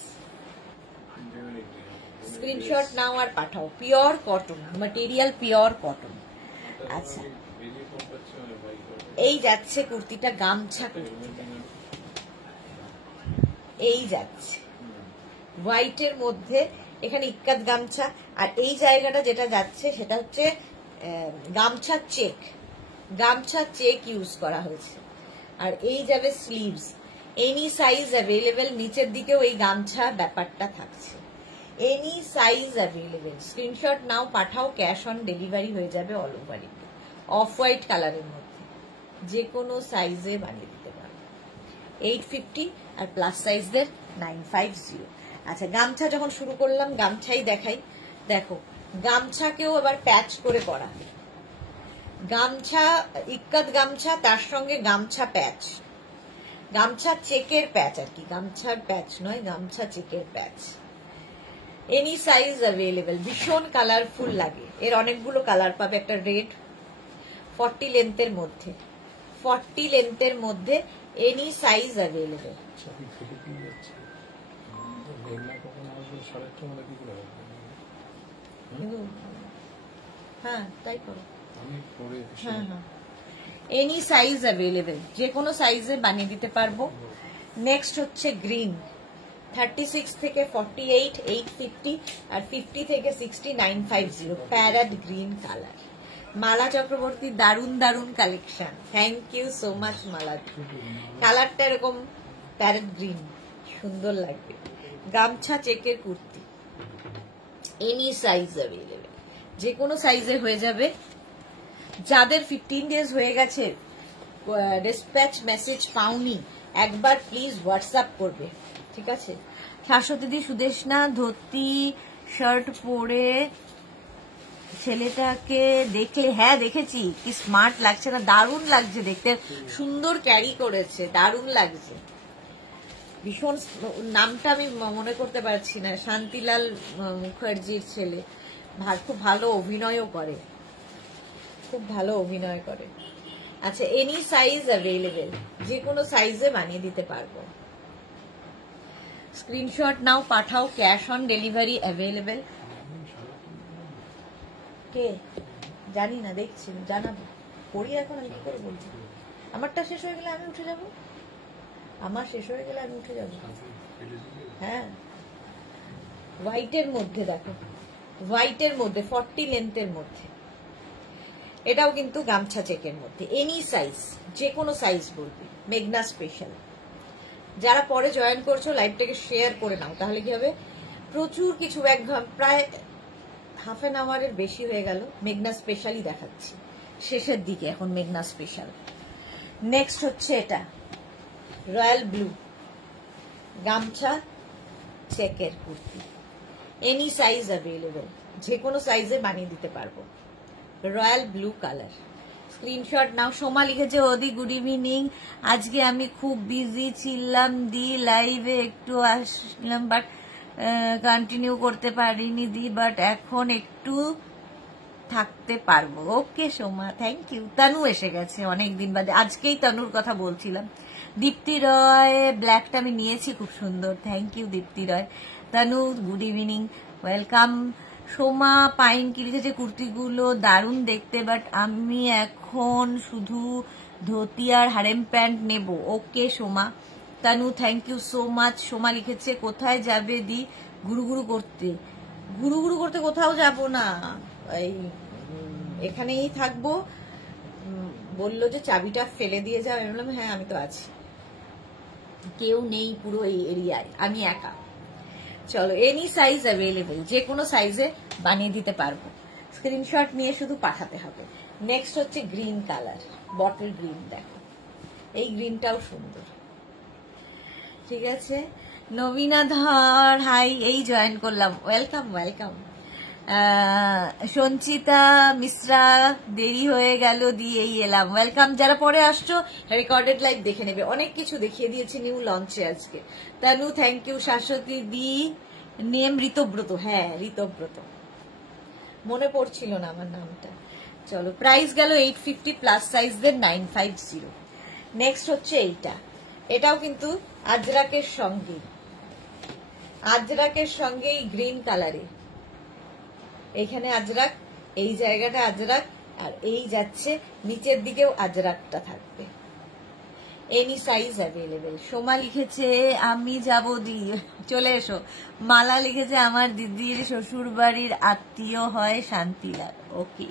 স্ক্রিনশট নাও আর পাঠাও। Pure cotton material, pure cotton. আচ্ছা এই যাচ্ছে কুর্তিটা, গামছা কুর্তিটা এই যাচ্ছে হোয়াইটের মধ্যে, এখানে ইক্কাত গামছা, আর এই জায়গাটা যেটা যাচ্ছে সেটা হচ্ছে গামছা চেক, গামছা চেক ইউজ করা হয়েছে। আর এই যাবে স্লিভস, এনি সাইজ অ্যাভেলেবেল, নিচের দিকেও এই গামছা ব্যাপারটা থাকছে। এনি সাইজ অ্যাভেলেবেল, স্ক্রিনশট নাও, পাঠাও, ক্যাশ অন ডেলিভারি হয়ে যাবে all over India. Off white কালারের মধ্যে যে কোনো সাইজে বানিয়ে দিতে পারো। 850 আর প্লাস সাইজদের 950। আচ্ছা, গামছা যখন শুরু করলাম গামছাই দেখাই। দেখো গামছাকেও এবার প্যাচ করে করা, গামছা ইক্কাত গামছা, তার সঙ্গে গামছা প্যাচ, গামছা চেকের প্যাচ আর কি, গামছার প্যাচ নয়, গামছা চেকের প্যাচ। এনি সাইজ অ্যাভেলেবেল, ভীষণ কালারফুল লাগে। এর অনেকগুলো কালার পাবে। একটা রেড 40 লেন্থের মধ্যে, 40 লেন্থের মধ্যে এনি সাইজ অ্যাভেলেবেল। হ্যাঁ তাই করো। হ্যাঁ হ্যাঁ, এনি সাইজ অ্যাভেলেবেল, যে কোনো সাইজে বানিয়ে দিতে পারবো। নেক্সট হচ্ছে গ্রিন, 36 থেকে 48 850 আর 50 থেকে 60 950, parrot green colour. Mala Chakraborty, দারুন দারুন collection, thank you so much Mala. কালারটা এরকম প্যারট গ্রিন, সুন্দর লাগবে। গামছা চেকের কুর্তি, এনি সাইজ অ্যাভেলেবেল, যে কোনো সাইজে হয়ে যাবে। যাদের 15 ডেজ হয়ে গেছে ডিসপ্যাচ মেসেজ পাওনি, একবার প্লিজ হোয়াটসঅ্যাপ করবে, ঠিক আছে? শাশ্বতী সুদেশনা ধুতি শার্ট পরে ছেলেটাকে দেখলে, হ্যাঁ দেখেছি, কি স্মার্ট লাগছে না, দারুণ লাগছে দেখতে, সুন্দর ক্যারি করেছে, দারুণ লাগছে ভীষণ। নামটা আমি মনে করতে পারছি না, শান্তিলাল মুখার্জির ছেলে, খুব ভালো অভিনয়ও করে, খুব ভালো অভিনয় করে। আচ্ছা, এনি সাইজ অ্যাভেলেবেল, যে কোনো সাইজে বানিয়ে দিতে পারবো। স্ক্রিনশট নাও, পাঠাও, ক্যাশ অন ডেলিভারি অ্যাভেলেবেল। কে জানি না, দেখছি, জানাবো। পড়ি এখন আমি কি করে বলছি? আমারটা শেষ হয়ে গেলে আমি উঠে যাব, আমার শেষ হয়ে গেলে আমি উঠে যাব। হ্যাঁ, হোয়াইটের মধ্যে দেখো, হোয়াইটের মধ্যে 40 লেন্থের মধ্যে, এটাও কিন্তু গামছা চেকের মধ্যে। এনি সাইজ, যে কোনো সাইজ বলবি, মেঘনা স্পেশাল। যারা পরে জয়েন করছো লাইভটাকে শেয়ার করে নাও, তাহলে কি হবে, প্রচুর কিছু, প্রায় হাফ অ্যান আওয়ারের বেশি হয়ে গেল। মেঘনা স্পেশালই দেখাচ্ছি, শেষের দিকে এখন মেঘনা স্পেশাল। নেক্সট হচ্ছে এটা রয়্যাল ব্লু, গামছা চেকের কুর্তি, এনি সাইজ অ্যাভেলেবেল, যে কোনো সাইজে বানিয়ে দিতে পারবো। রয়্যাল ব্লু কালার, স্ক্রিনশট নাও। সোমা লিখেছে, ওদি গুড ইভিনিং, আজকে আমি খুব বিজি ছিলাম, দি লাইভে একটু আসলাম বাট কন্টিনিউ করতে পারিনি দি, বাট এখন একটু থাকতে পারবো। ওকে সোমা, থ্যাংক ইউ। তানু এসে গেছে অনেকদিন বাদে, আজকেই তানুর কথা বলছিলাম। দীপ্তি রয়, ব্ল্যাকটা আমি নিয়েছি, খুব সুন্দর, thank you Dipti Roy. Tanu good evening, welcome. Soma Pain কি লিখেছে, কুর্তিগুলো দারুণ দেখতে, বাট আমি এখন শুধু ধুতি আর হারেম প্যান্ট নেব। Okay Soma. Tanu thank you so much. Soma লিখেছে, কোথায় যাবে দি গুরুগুরু করতে? গুরুগুরু করতে কোথাও যাব না, এই এখানেই থাকবো। বললো যে চাবিটা ফেলে দিয়ে যাও, আমি বললাম হ্যাঁ আমি তো আছি, কেউ নেই পুরো এই এরিয়ায়, আমি একা। চলো, এনি সাইজ অ্যাভেলেবেল, যে কোনো সাইজে বানিয়ে দিতে পারবো, স্ক্রিনশট নিয়ে শুধু পাঠাতে হবে। নেক্সট হচ্ছে গ্রিন কালার, বটল গ্রিন, দেখো এই গ্রিনটাও সুন্দর, ঠিক আছে? নবীনা ধর, হাই, এই জয়েন করলাম, ওয়েলকাম ওয়েলকাম। সঞ্চিতা মিশ্রা, দেরি হয়ে গেল দিয়ে এই এলাম, ওয়েলকাম। যারা পরে আসছো রেকর্ডেড লাইভ দেখে নেবে, অনেক কিছু দেখিয়ে দিয়েছি নিউ লঞ্চে আজকে। Tanu thank you. Shashwati di, name Ritabrata, হ্যাঁ ঋতব্রত, মনে পড়ছিল না আমার নামটা। চলো, প্রাইস গেল 850, প্লাস সাইজদের 950। নেক্সট হচ্ছে এইটা, এটাও কিন্তু আজরাকের সঙ্গে, আজরাকের সঙ্গে এই গ্রিন কালারে, এইখানে আজরাক, এই জায়গাটা আজরাক, আর এই যাচ্ছে নিচের দিকেও আজরাকটা থাকবে। Any size available. সোমা লিখেছে, আমি যাব দি, চলে এসো। মালা লিখেছে, আমার দিদির শ্বশুর বাড়ির আত্মীয় হয় শান্তিলাল। ওকে।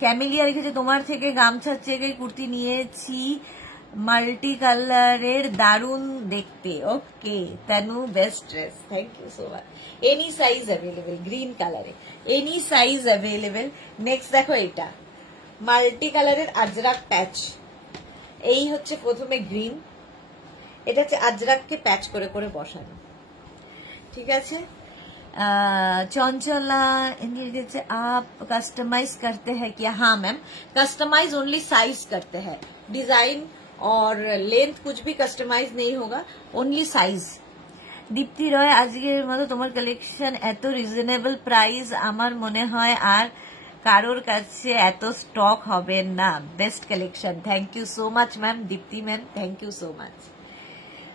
ক্যামেলিয়া লিখেছে, তোমার থেকে গামছা চেকে কুর্তি নিয়েছি, মাল্টি কালারের দারুন দেখতে। Okay Tanu, best dress, thank you so much. Any size available, green কালারে এনি সাইজ অ্যাভেলেবেল। নেক্সট দেখো এটা মাল্টি কালারের আজরাক প্যাচ। এই হচ্ছে প্রথমে গ্রিন, এটা হচ্ছে আজরাককে প্যাচ করে করে বসানো, ঠিক আছে। चंचला से आप कस्टमाइज करते हैं क्या? हाँ मैम, कस्टमाइज ओनली साइज करते हैं, डिजाइन और लेंथ कुछ भी कस्टमाइज नहीं होगा, ओनली साइज। दीप्ति रॉय, आजकेर मतो तुम्हार कलेक्शन एत रिजनेबल प्राइस आमार मने हय आर कारोर काछे एत स्टक होबे ना। Best collection, thank you so much ma'am. Deepti ma'am, thank you so much.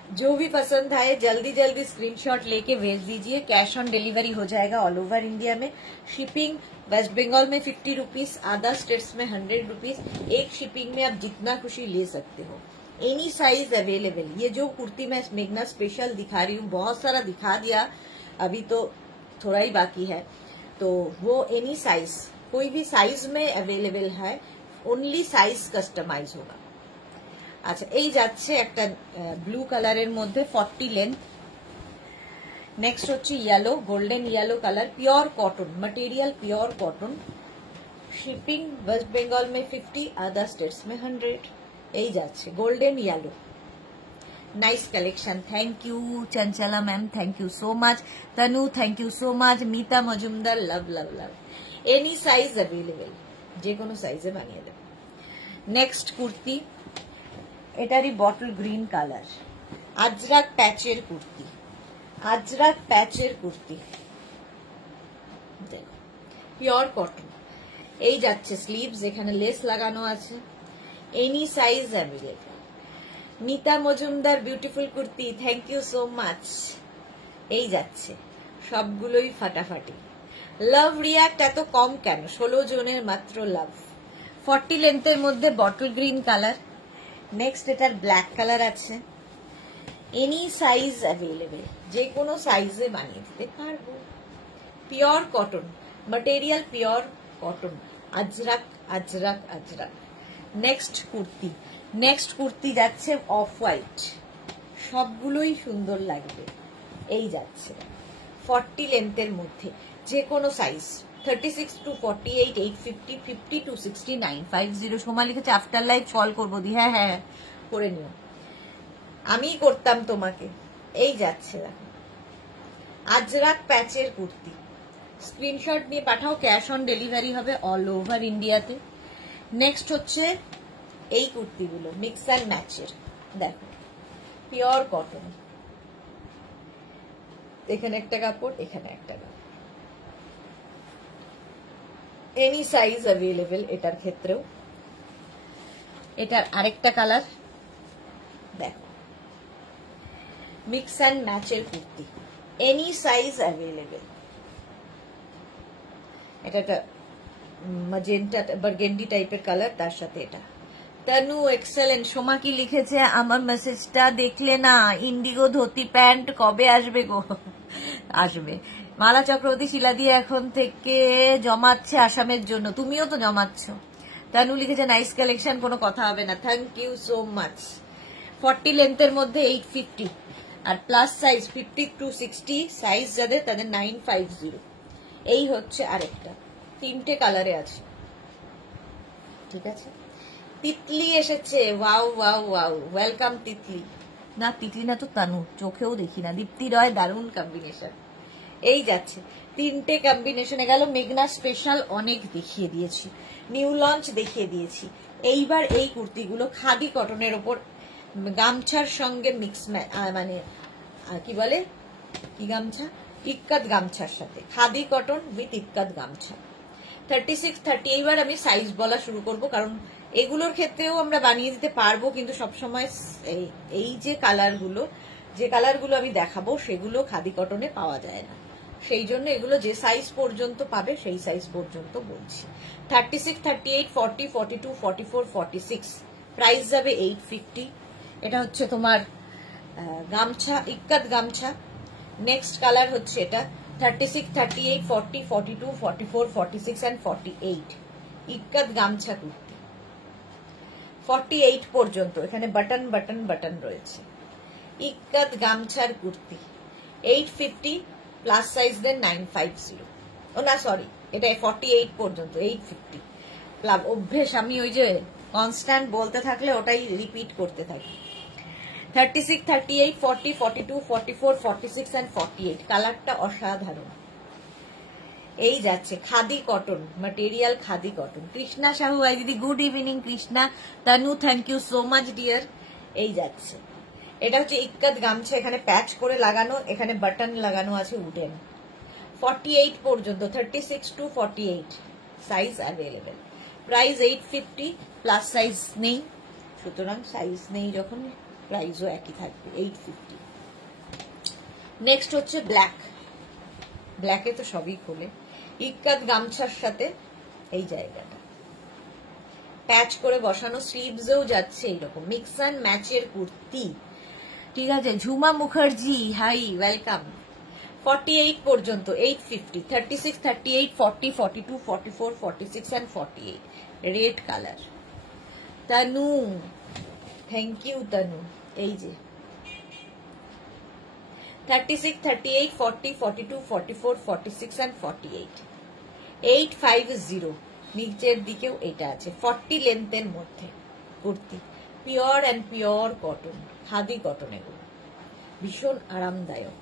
जो भी पसंद आए जल्दी जल्दी स्क्रीनशॉट लेके भेज दीजिए, कैश ऑन डिलीवरी हो जाएगा ऑल ओवर इंडिया में। शिपिंग वेस्ट बंगाल में 50 रुपीज, अदर स्टेट्स में 100 रुपीज। एक शिपिंग में आप जितना खुशी ले सकते हो, एनी साइज अवेलेबल। ये जो कुर्ती मैं मेघना स्पेशल दिखा रही हूँ, बहुत सारा दिखा दिया, अभी तो थोड़ा ही बाकी है, तो वो एनी साइज, कोई भी साइज में अवेलेबल है, ओनली साइज कस्टमाइज होगा। আচ্ছা, এই যাচ্ছে একটা ব্লু কালারের মধ্যে 40 লেন্থ। নেক্সট হচ্ছে yellow, golden yellow colour, pure cotton material, pure cotton. Shipping West Bengal में 50, अदर स्टेट्स में 100। এই যাচ্ছে golden yellow, nice collection, thank you Chanchala ma'am, thank you so much. Tanu, thank you so much. Mita Majumdar, love love love. Any size available, जे कोनो साइजे बानिয়ে দেব। Next kurti, এটারই বটল গ্রিন কালার, আজরাক প্যাচের কুর্তি, আজরাক প্যাচের কুর্তি, দেখো পিওর কটন। এই যাচ্ছে স্লিভস, এখানে লেস লাগানো আছে, any size available. Mita Majumdar, beautiful kurti, thank you so much. এই যাচ্ছে সবগুলোই ফাটাফাটি। লাভ রিয়াক্ট এত কম কেন? 16 জনের মাত্র লাভ। 40 লেন্থের মধ্যে বটল গ্রিন কালার। নেক্সট এটার ব্ল্যাক কালার আছে, এনি সাইজ অ্যাভেলেবেল, যে কোনো সাইজে বানিয়ে দিতে পারবো। Pure cotton material, pure cotton, Ajrak Ajrak Ajrak. Next kurti, next kurti যাচ্ছে অফ হোয়াইট, সবগুলোই সুন্দর লাগবে। এই যাচ্ছে 40 লেন্থের মধ্যে, যে কোনো সাইজ, 36 to 48, 850, 50 to 69, 50। সোমা লিখেছে আফটার লাইফ কল করবো দি। হ্যাঁ হ্যাঁ করে নিও, আমি করতাম তোমাকে। এই যাচ্ছে আজরাক প্যাচের কুর্তি, স্ক্রিনশট নিয়ে পাঠাও, ক্যাশ অন ডেলিভারি হবে অল ওভার ইন্ডিয়াতে। নেক্সট হচ্ছে এই কুর্তিগুলো মিক্স অ্যান্ড ম্যাচের, দেখো পিওর কটন, এখানে একটা কাপড়, এখানে একটা কাপড়, এনি সাইজ অ্যাভেলেবল এটার ক্ষেত্রেও। এটার আরেকটা কালার দেখো, মিক্স অ্যান্ড ম্যাচের কুর্তি, এনি সাইজ অ্যাভেলেবল। এটা একটা ম্যাজেন্টা বার্গেন্ডি টাইপের কালার, তার সাথে এটা। তনু এক্সেলেন্ট। সোমা কি লিখেছে? আমার মেসেজটা দেখলে না, ইন্ডিগো ধুতি প্যান্ট কবে আসবে গো? আসবে। মালা চক্রবর্তী শিলা দিয়ে এখন থেকে জমাচ্ছে আসামের জন্য, তুমিও তো জমাচ্ছ। তানু লিখেছে নাইস কালেকশন, কোনো কথা হবে না, থ্যাংক ইউ সো মাচ। 40 লেন্থের মধ্যে 850, আর প্লাস সাইজ 50 to 60 সাইজ যাদের, তাদের 950। এই হচ্ছে আরেকটা, 3টে কালারে আছে, ঠিক আছে। তিতলি এসেছে, wow wow wow, welcome Titli. না তিতলি না তো তানু, চোখেও দেখি না। দীপ্তি রয়, দারুণ কম্বিনেশন। এই যাচ্ছে 3টে কম্বিনেশনে গেল। মেঘনা স্পেশাল অনেক দেখিয়ে দিয়েছি, নিউ লঞ্চ দেখিয়ে দিয়েছি। এইবার এই কুর্তিগুলো খাদি কটনের ওপর গামছার সঙ্গে মিক্স, মানে কি বলে, কি গামছা, ইক্কাত গামছার সাথে, খাদি কটন উইথ ইক্কাত গামছা। 36, 30। এইবার আমি সাইজ বলা শুরু করব, কারণ এগুলোর ক্ষেত্রেও আমরা বানিয়ে দিতে পারবো, কিন্তু সবসময় এই যে কালারগুলো আমি দেখাবো সেগুলো খাদি কটনে পাওয়া যায় না, সেই জন্য এগুলো যে সাইজ পর্যন্ত পাবে সেই সাইজ পর্যন্ত বলছি। 36, 38, 40, 42, 44, 46, প্রাইস যাবে 850। এটা হচ্ছে তোমার গামছা, ইক্কাত গামছা। নেক্সট কালার হচ্ছে এটা 36, 38, 40, 42, 44, 46 and 48, ইক্কাত গামছা কুর্তি। 48 পর্যন্ত এখানে বাটন বাটন বাটন রয়েছে। ইক্কাত গামছার কুর্তি 850 প্লাস সাইজ দেন 950। ও না সরি, এটা 48 পর্যন্ত 850 প্লাস। অভ্যেস, আমি ওই যে কনস্ট্যান্ট বলতে থাকলে ওটাই রিপিট করতে থাকি। 36, 38, 40, 42, 44, 46 and 48। কালারটা অসাধারণ। এই যাচ্ছে khadi cotton material, khadi cotton. Krishna Sahu ভাই দিদি good evening. Krishna Tanu thank you so much dear. এই যাচ্ছে, এটা হচ্ছে ইক্কাত গামছা, এখানে প্যাচ করে লাগানো, এখানে বাটন লাগানো আছে উডেন। 48 পর্যন্ত 36 to 48 size available. Price 850 plus size নেই, সুতরাং সাইজ নেই যখন প্রাইসও একই থাকবে 850। নেক্সট হচ্ছে ব্ল্যাক। ব্ল্যাকে তো সবই খোলে। ইক্কাত গামছার সাথে এই জায়গাটা প্যাচ করে বসানো, স্লিভসেও যাচ্ছে এইরকম মিক্স অ্যান্ড ম্যাচের কুর্তি। ঠিক আছে, ঝুমা মুখার্জি হাই ওয়েলকাম। 48 পর্যন্ত 850, 36, 38, 40, 42, 44, 46 and 48। Red colour. Tanu thank you Tanu. এই যে 36, 38, 40, 42, 44, 46 and 48। 850 নিচের দিকেও এটা আছে। 40 লেন্থের মধ্যে kurti, pure and pure cotton, khadi cotton, এগুলো ভীষণ আরামদায়ক।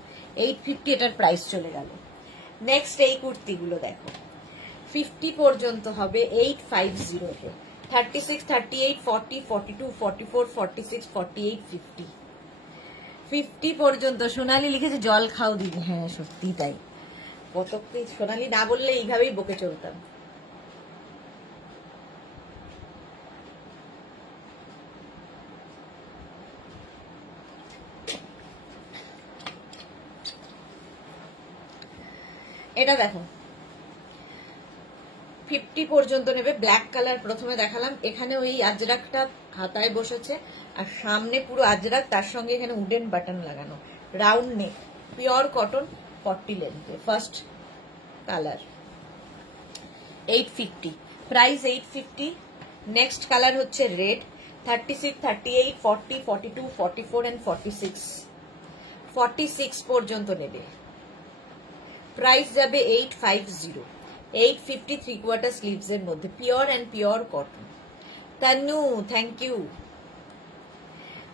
850 এটার প্রাইস চলে গেল। নেক্সট এই কুর্তিগুলো দেখো 50 পর্যন্ত হবে 850 তে। 36, 38, 40, 42, 44, 46, 48, 50। 50 পর্যন্ত। সোনালি লিখেছে জল খাও দিদি। হ্যাঁ সত্যি তাই, কতক্ষণ সোনালি না বললে এইভাবেই বকে চলতাম। এটা দেখো 50 পর্যন্ত নেবে। ব্ল্যাক কালার প্রথমে দেখালাম, এখানে ওই আজরাকটা হাতায় বসেছে আর সামনে পুরো আজরাক, তার সঙ্গে এখানে উডেন বাটন লাগানো, রাউন্ড নেক, পিওর কটন, 40 লেন্থে। First colour 850, price 850। Next colour হচ্ছে রেড। 36, 38, 40, 42, 44 and 46। 46 পর্যন্ত নেবে, প্রাইস যাবে 850। 850 3/4 স্লিভস এর মধ্যে, pure and pure cotton. Tanu thank you.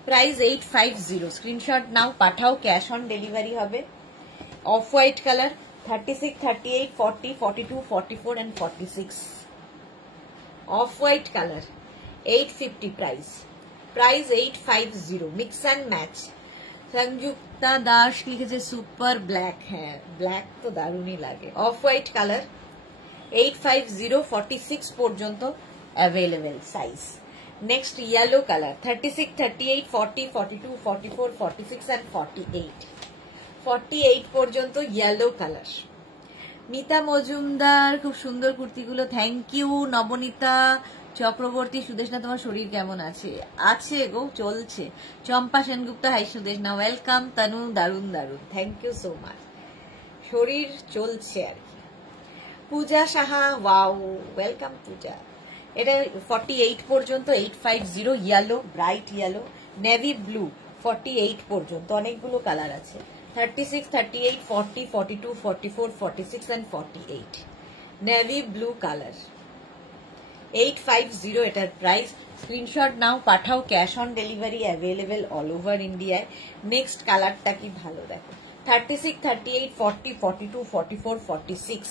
Price 850। Screenshot নাও, পাঠাও, ক্যাশ অন ডেলিভারি হবে। Off white colour 36, 38, 40, 42, 44 and 46। Off white colour 850 price. Price 850, mix and match. Sanjukta Das লিখেছে সুপার ব্ল্যাক। হ্যাঁ ব্ল্যাক তো দারুণই লাগে। অফ হোয়াইট কালার 850, 46 পর্যন্ত available size. Next yellow colour 36, 38, 40, 42, 44, 46 and 48। 48 পর্যন্ত yellow colour. Mita Majumdar খুব সুন্দর কুর্তিগুলো, থ্যাংক ইউ। নবনীতা চক্রবর্তী, সুদেশনা তোমার শরীর কেমন আছে? আছে গো, চলছে। চম্পা সেনগুপ্তা হাই সুদেশনা ওয়েলকাম। তানু দারুন দারুন, থ্যাংক ইউ সো মাচ। শরীর চলছে আর কি। পূজা সাহা ওয়াও ওয়েলকাম পূজা। এটা 48 পর্যন্ত 850, yellow, bright yellow, navy blue 48 পর্যন্ত, অনেকগুলো কালার আছে। 36, 38, 40, 42, 44, 46 and 48। নেভি ব্লু কালার 850 এটার প্রাইস। স্ক্রিনশট নাও, পাঠাও, cash on delivery available all over ইন্ডিয়ায়। নেক্সট কালারটা কি ভালো দেখো 36, 38, 40, 42, 44, 46।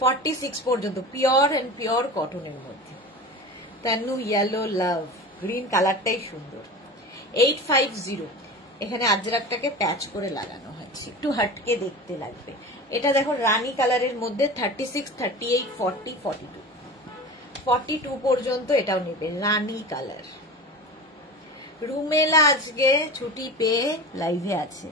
46 পর্যন্ত পিওর অ্যান্ড পিওর কটনের মধ্যে। তানু ইয়েলো লাভ, গ্রিন কালারটাই সুন্দর। 850, এখানে আজরাকটাকে প্যাচ করে লাগানো হয়েছে, একটু হাটকে দেখতে লাগবে। এটা দেখো রানী কালারের মধ্যে 36, 38, 40, 42। 42 পর্যন্ত এটাও নেবে, রানী কালার। রুমেলা আজকে ছুটি পেয়ে লাইভে আছে,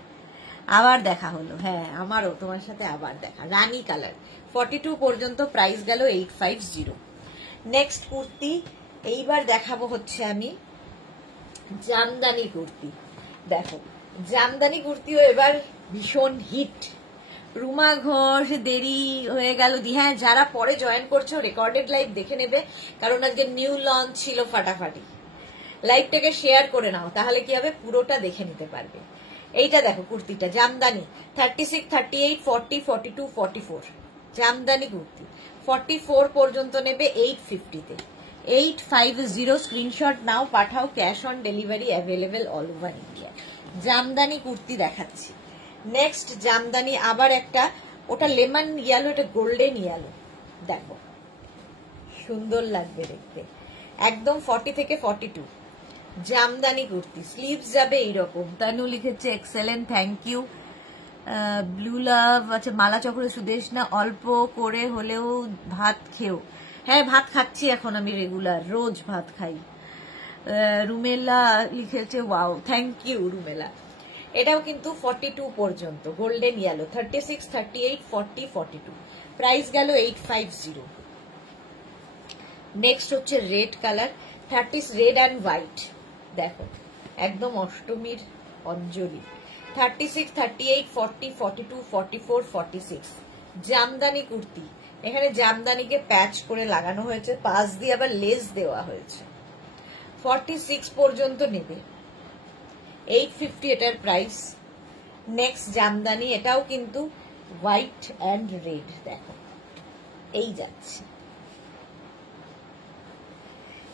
আবার দেখা হলো। হ্যাঁ আমারও তোমার সাথে আবার দেখা। রানী কালার 42 পর্যন্ত, প্রাইস গেল 850। নেক্সট কুর্তি এইবার দেখাবো হচ্ছে আমি জামদানি কুর্তি। দেখো জামদানি কুর্তিও এবার ভীষণ হিট। রুমা ঘোষ দেরি হয়ে গেল দি। হ্যাঁ, যারা পরে জয়েন করছো রেকর্ডেড লাইভ দেখে নেবে, কারণ আজকে নিউ লঞ্চ ছিল ফাটাফাটি। লাইভটাকে শেয়ার করে নাও, তাহলে কি হবে পুরোটা দেখে নিতে পারবে। এইটা দেখো কুর্তিটা, জামদানি 36, 38, 40, 42, 44 জামদানি কুর্তি। 44 পর্যন্ত নেবে 850-তে। 850 স্ক্রিনশট নাও, পাঠাও, cash on delivery available all over India. Jamdani kurti দেখাচ্ছি। নেক্সট জামদানি আবার একটা, ওটা লেমন ইয়েলো, এটা গোল্ডেন ইয়েলো। দেখো সুন্দর লাগবে দেখতে, একদম 40 থেকে 42 জামদানি কুর্তি। স্লিভস যাবে এইরকম। তানু লিখেছে এক্সেলেন্ট, থ্যাংক ইউ। ব্লু লাভ, আচ্ছা মালা চক্র সুদেশ না, অল্প করে হলেও ভাত খেও। হ্যাঁ, ভাত খাচ্ছি এখন আমি, রেগুলার রোজ ভাত খাই। রুমেলা লিখেছে ওয়াও, থ্যাংক ইউ রুমেলা। এটাও কিন্তু 42 পর্যন্ত, গোল্ডেন ইয়েলো। 36, 38, 40, 42 প্রাইস গেল 850। নেক্সট হচ্ছে red colour, 30 red and white. দেখো একদম অষ্টমীর অঞ্জলি। 36, 38, 40, 42, 44, 46 জামদানি কুর্তি। এখানে জামদানিকে প্যাচ করে লাগানো হয়েছে, পাশ দিয়ে আবার লেস দেওয়া হয়েছে। 46 পর্যন্ত নেবে, 850 এটার প্রাইস। নেক্সট জামদানি, এটাও কিন্তু হোয়াইট অ্যান্ড রেড। দেখো এই যাচ্ছে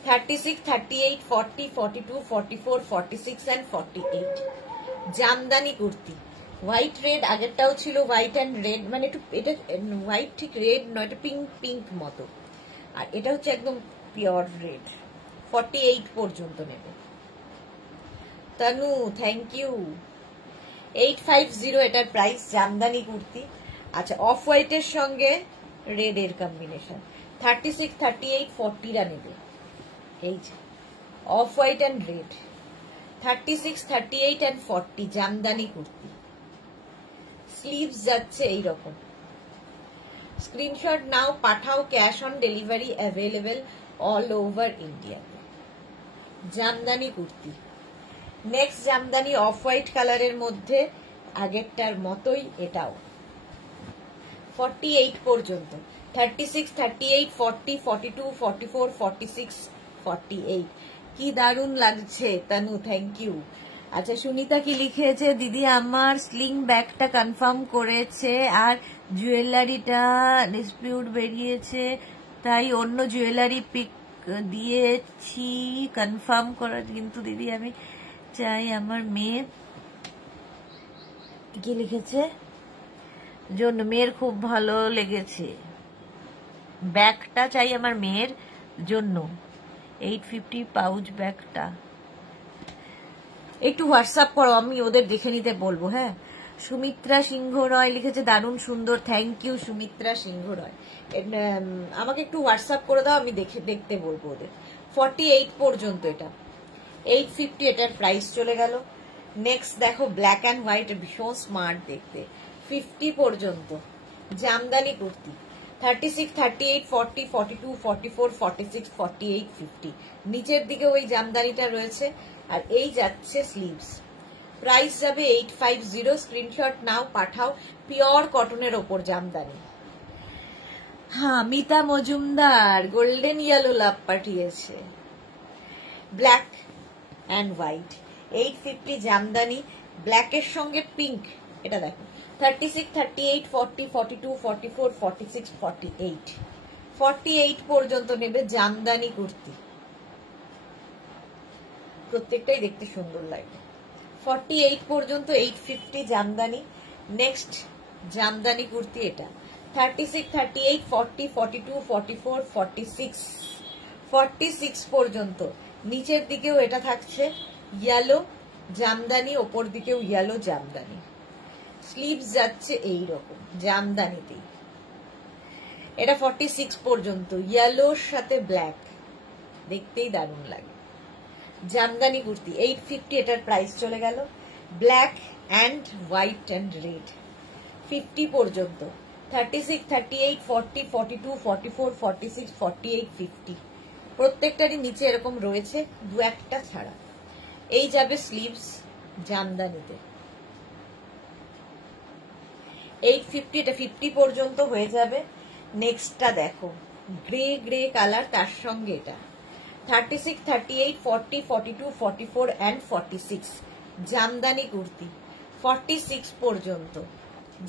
36, 38, 40, 42, 44, 46 and 48 Jamdani kurti. White red, আগেরটাও ছিল হোয়াইট অ্যান্ড রেড, মানে একটু এটা হোয়াইট ঠিক রেড নয়, এটা পিঙ্ক পিঙ্ক মতো, আর এটা হচ্ছে একদম পিওর রেড। 48 পর্যন্ত নেবে। Tanu thank you. 850 এটার প্রাইস, জামদানি কুর্তি। আচ্ছা, অফ হোয়াইটের সঙ্গে রেড এর কম্বিনেশন। 36, 38, 40 নেবে। এই যে off white and red. 36, 38 and 40 Jamdani kurti. Sleeves যাচ্ছে এইরকম। স্ক্রিনশট নাও, পাঠাও, cash on delivery available all over India. Jamdani kurti. Next Jamdani off white কালারের মধ্যে, আগেরটার মতোই এটাও 48 পর্যন্ত। 36, 38, 40, 42, 44, 46, 48 কি দারুণ লাগছে তানু, থ্যাংক ইউ। আচ্ছা, সুনিতা কি লিখেছে, দিদি আমার স্লিং ব্যাগটা কনফার্ম করেছে আর জুয়েলারিটা ডিসপিউট বেরিয়েছে, তাই অন্য জুয়েলারি পিক দিয়েছি কনফার্ম করার। কিন্তু দিদি আমি চাই আমার মেয়ে, কি লিখেছে, জন্য মেয়ের খুব ভালো লেগেছে, ব্যাগটা চাই আমার মেয়ের জন্য। 850 পাউচ ব্যাগটা একটু হোয়াটসঅ্যাপ করো, আমি ওদের দেখে নিতে বলবো। হ্যাঁ, সুমিত্রা সিংহ রয় লিখেছে দারুণ সুন্দর, থ্যাংক ইউ সুমিত্রা সিংহ রয়। আমাকে একটু হোয়াটসঅ্যাপ করে দাও, আমি দেখতে বলবো ওদের। 48 পর্যন্ত এটা, 850 এটার প্রাইস চলে গেল। নেক্সট দেখো ব্ল্যাক অ্যান্ড হোয়াইট, ভীষণ স্মার্ট দেখতে। 50 পর্যন্ত জামদানি কুর্তি। 36, 38, 40, 42, 44, 46, 48, 50 নিচের দিকে ওই জামদানিটা রয়েছে, আর এই যাচ্ছে স্লিভস। প্রাইস যাবে 850। স্ক্রিনশট নাও, পাঠাও, পিওর কটনের ওপর জামদানি। হ্যাঁ, মিতা মজুমদার গোল্ডেন ইয়েলো লাভ পাঠিয়েছে, ব্ল্যাক অ্যান্ড হোয়াইট। 850 জামদানি, ব্ল্যাকের সঙ্গে পিঙ্ক। এটা দেখো 36, 38, 40, 42, 44, 46, 48 48 পর্যন্ত নেবে জামদানি কুর্তি। প্রত্যেকটাই দেখতে সুন্দর লাগে। 48 পর্যন্ত 850 জামদানি। নেক্সট জামদানি কুর্তি এটা 36, 38, 40, 42, 44, 46 46 পর্যন্ত। নিচের দিকেও এটা থাকছে ইয়েলো জামদানি, ওপর দিকেও ইয়েলো জামদানি। স্লিভস যাচ্ছে এইরকম জামদানিতেই। এটা 46 পর্যন্ত, ইয়েলোর সাথে ব্ল্যাক, দেখতেই দারুণ লাগে। জামদানি কুর্তি 850 এটার প্রাইস চলে গেল। Black and white and red 50 পর্যন্ত। 36, 38, 40, 42, 44, 46, 48, 50 প্রত্যেকটারই নিচে এরকম রয়েছে, দু একটা ছাড়া। এই যাবে স্লিভস জামদানিতে। 850, এটা 50 পর্যন্ত হয়ে যাবে। নেক্সটটা দেখো, গ্রে গ্রে কালার, তার সঙ্গে এটা 36, 38, 40, 42, 44 and 46 জামদানি কুর্তি 46 পর্যন্ত।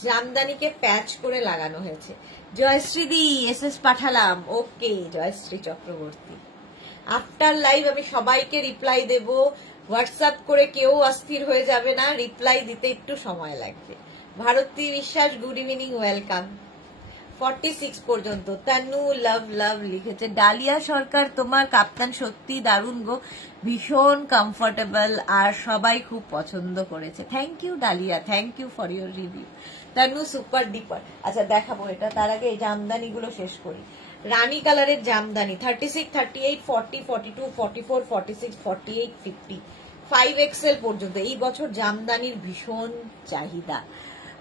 জামদানিকে প্যাচ করে লাগানো হয়েছে। জয়শ্রীদি এসএস পাঠালাম, ওকে জয়শ্রী চক্রবর্তী। আফটার লাইভ আমি সবাইকে রিপ্লাই দেব, হোয়াটসঅ্যাপ করে কেউ অস্থির হয়ে যাবে না, রিপ্লাই দিতে একটু সময় লাগবে। ভারতী বিশ্বাস গুড ইভিনিং, ওয়েলকাম। 46 পর্যন্ত। তানু লাভ লাভ লিখেছে। ডালিয়া সরকার তোমার কাপ্তান সত্যি দারুণ গো, ভীষণ কমফোর্টেবল আর সবাই খুব পছন্দ করেছে। Thank you Dalia, thank you for your review. Tanu super duper. আচ্ছা দেখাবো এটা, তার আগে এই জামদানি গুলো শেষ করি। রানী কালারের জামদানি 36, 38, 40, 42, 44, 46, 48, 50 5XL পর্যন্ত। এই বছর জামদানির ভীষণ চাহিদা।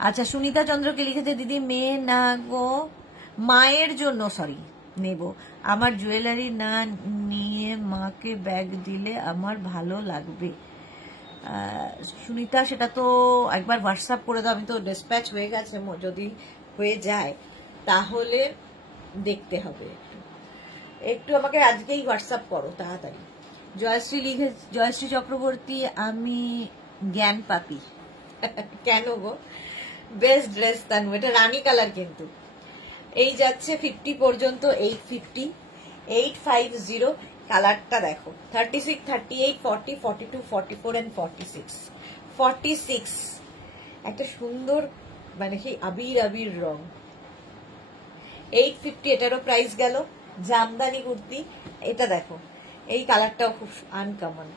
আচ্ছা সুনিতা চন্দ্রকে লিখেছে, দিদি মেয়ে না গো, মায়ের জন্য সরি নেব, আমার জুয়েলারি না নিয়ে মাকে ব্যাগ দিলে আমার ভালো লাগবে। সুনিতা সেটা তো একবার হোয়াটসঅ্যাপ করে দাও, আমি তো ডিসপ্যাচ হয়ে গেছে, যদি হয়ে যায় তাহলে দেখতে হবে। একটু আমাকে আজকেই হোয়াটসঅ্যাপ করো তাড়াতাড়ি। জয়শ্রী লিখে, জয়শ্রী চক্রবর্তী আমি জ্ঞান পাপি। কেন গো? বেস্ট ড্রেস তানু, এটা রানী কালার কিন্তু। এই যাচ্ছে 50 পর্যন্ত, 850, 850 কালারটা দেখো। 36, 38, 40, 42, 44 and 46 46 একটা সুন্দর মানে সেই আবির আবির রং। 850 এটারও প্রাইস গেল। জামদানি কুর্তি, এটা দেখো, এই কালারটাও খুব আনকমন,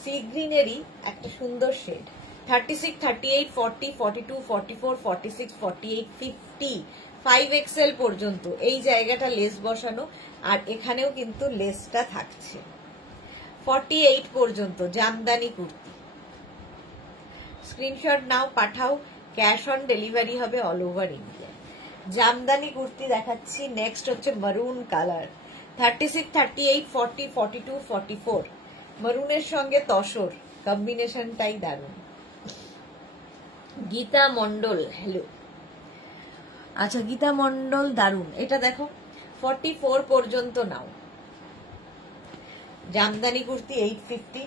সি গ্রিনেরই একটা সুন্দর শেড। 36, 38, 40, 42, 44, 46, 48, 50 5XL পর্যন্ত। এই জায়গাটা লেস বসানো, আর এখানেও কিন্তু লেসটা থাকছে। 48 পর্যন্ত জামদানি কুর্তি। স্ক্রিনশট নাও, পাঠাও, ক্যাশ অন ডেলিভারি হবে all over India. Jamdani kurti দেখাচ্ছি। নেক্সট হচ্ছে মারুন কালার 36, 38, 40, 42, 44 মারুনের সঙ্গে তসর কম্বিনেশনটাই দারুণ। গীতা মন্ডল, হ্যালো। আচ্ছা গীতা মন্ডল দারুণ, এটা দেখো 44 পর্যন্ত নাও। জামদানি কুর্তি 850।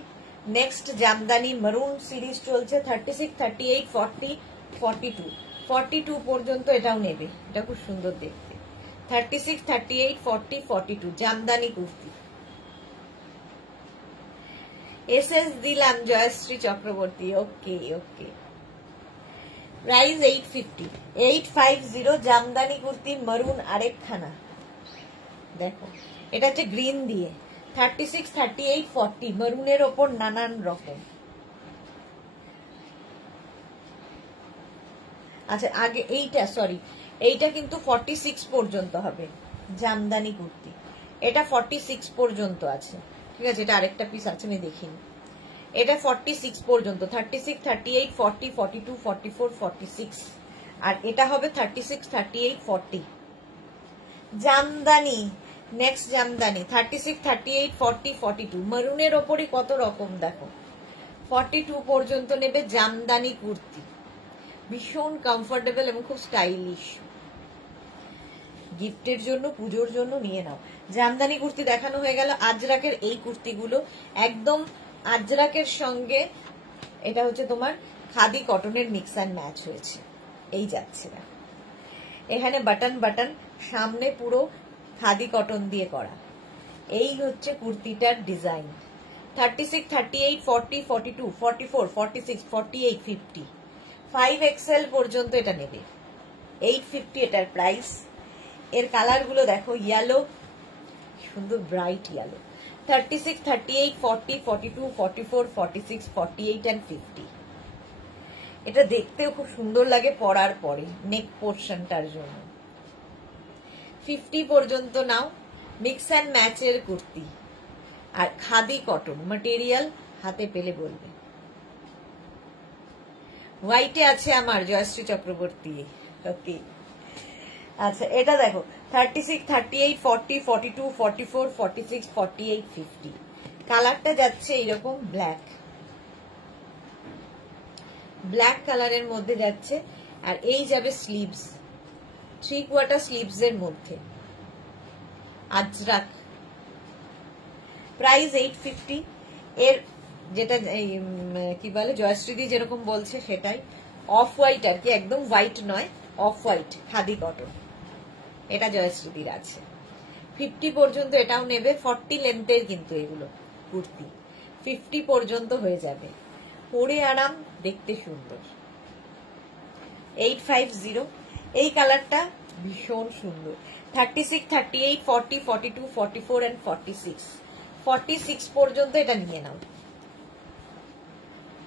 নেক্সট জামদানি মারুন সিরিজ চলছে 36, 38, 40, 42 42 পর্যন্ত এটাও নেবে, এটা খুব সুন্দর দেখতে। 36, 38, 40, 42 জামদানি কুর্তি। এসএস দিলাম জয়শ্রী চক্রবর্তী, ওকে ওকে। প্রাইস 850, 850 জামদানি কুর্তি মারুন আরেকখানা দেখো, এটা হচ্ছে গ্রিন দিয়ে। 36, 38, 40 মারুনের ওপর নানান রকম। আচ্ছা আগে এইটা সরি, এইটা কিন্তু 46 পর্যন্ত হবে জামদানি কুর্তি, এটা 46 পর্যন্ত আছে, ঠিক আছে। এটা আরেকটা পিস আছে আমি দেখিনি, এটা 46 পর্যন্ত। 36, 38, 40, 42, 44, 46 আর এটা হবে 36, 38, 40 জামদানি। নেক্সট জামদানি 36, 38, 40, 42 মারুনের ওপরই কত রকম দেখো। 42 পর্যন্ত নেবে জামদানি কুর্তি, ভীষণ কমফোর্টেবল এবং খুব স্টাইলিশ। গিফটের জন্য, পুজোর জন্য নিয়ে নাও। জামদানি কুর্তি দেখানো হয়ে গেল। আজরাকের এই কুর্তিগুলো একদম আজরাকের সঙ্গে এটা হচ্ছে তোমার খাদি কটনের মিক্স অ্যান্ড ম্যাচ হয়েছে, এই যাচ্ছে না। এখানে বাটন বাটন, সামনে পুরো খাদি কটন দিয়ে করা। এই হচ্ছে কুর্তিটার ডিজাইন। 36, 38, 40, 42, 44, 46, 48, 50 5XL পর্যন্ত এটা নেবে। 850 এটার প্রাইস। এর কালার গুলো দেখো, ইয়েলো, সুন্দর ব্রাইট ইয়েলো। 36, 38, 40, 42, 44, 46, 48 and 50 এটা দেখতেও খুব সুন্দর লাগে পরার পরে, নেক পোর্শনটার জন্য। 50 পর্যন্ত নাও। মিক্স অ্যান্ড ম্যাচের কুর্তি আর খাদি কটন ম্যাটেরিয়াল, হাতে পেলে বলবে। হোয়াইটে আছে আমার জয়শ্রী চক্রবর্তী, ওকে। আচ্ছা এটা দেখো 36, 38, 40, 42, 44, 46, 48, 50 কালারটা যাচ্ছে এইরকম ব্ল্যাক, ব্ল্যাক কালারের মধ্যে যাচ্ছে। আর এই যাবে স্লিভস, 3/4 স্লিভস এর মধ্যে আজরাক, প্রাইস 850। এর যেটা কি বলে জয়শ্রীদি যেরকম বলছে সেটাই, অফ হোয়াইট আর কি, একদম হোয়াইট নয়, অফ হোয়াইট খাদি কটন, এটা জয়শ্রীদির আছে। 50 পর্যন্ত এটাও নেবে, 40 লেন্থের কিন্তু এগুলো কুর্তি, 50 পর্যন্ত হয়ে যাবে, পরে আরাম, দেখতে সুন্দর। 850। এই কালারটা ভীষণ সুন্দর, 36, 38, 40, 42, 44 and 46, 46 পর্যন্ত এটা নিয়ে নাও।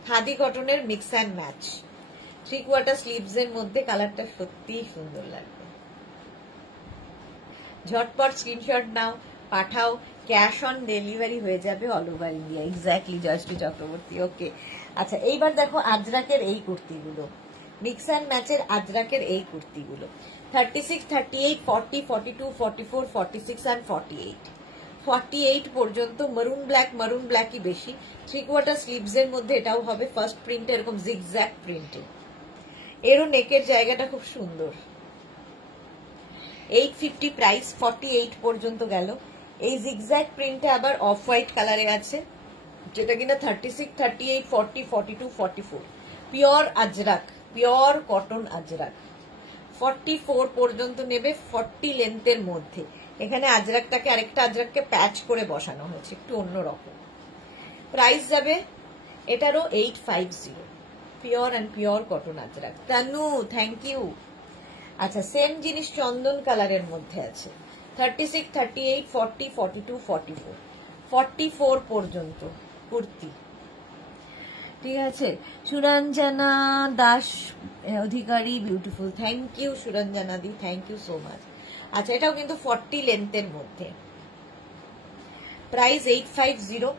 খাদি কটনের মিক্স অ্যান্ড ম্যাচ, 3/4 স্লিভস এর মধ্যে, কালারটা সত্যি সুন্দর লাগবে। ঝটপট স্ক্রিনশট নাও, পাঠাও, ক্যাশ অন ডেলিভারি হয়ে যাবে all over India. Exactly Joyshree Chakraborty, okay. আচ্ছা, এইবার দেখো আজরাকের এই কুর্তিগুলো, মিক্স অ্যান্ড ম্যাচের আজরাকের এই কুর্তিগুলো, 36, 38, 40, 42, 44, 46 and 48, 48 পর্যন্ত। মারুন ব্ল্যাকই বেশি, 3/4 স্লিভস এর মধ্যে এটাও হবে, ফার্স্ট প্রিন্টে এরকম জিগজ্যাগ প্রিন্টে, এরও নেকের জায়গাটা খুব সুন্দর। 850 প্রাইস, 48 পর্যন্ত গেল। এই জিগজ্যাগ প্রিন্টে আবার অফ হোয়াইট কালারে আছে, যেটা কিনা 36, 38, 40, 42, 44, pure Ajrak, pure cotton Ajrak. 44 পর্যন্ত নেবে, 40 লেন্থের মধ্যে। এখানে আজরাকটাকে আরেকটা আজরাককে প্যাচ করে বসানো হয়েছে, একটু অন্যরকম। প্রাইস যাবে এটারও 850, pure and pure cotton Ajrakh. Tanu, thank you. আচ্ছা, সেম জিনিস চন্দন কালারের মধ্যে আছে, 36, 38, 40, 42, 44, 44 পর্যন্ত কুর্তি, ঠিক আছে। Suranjana Das Adhikari, beautiful, thank you Suranjana di, thank you so much. আচ্ছা, এটাও কিন্তু 40 লেন্থের মধ্যে, প্রাইস 850।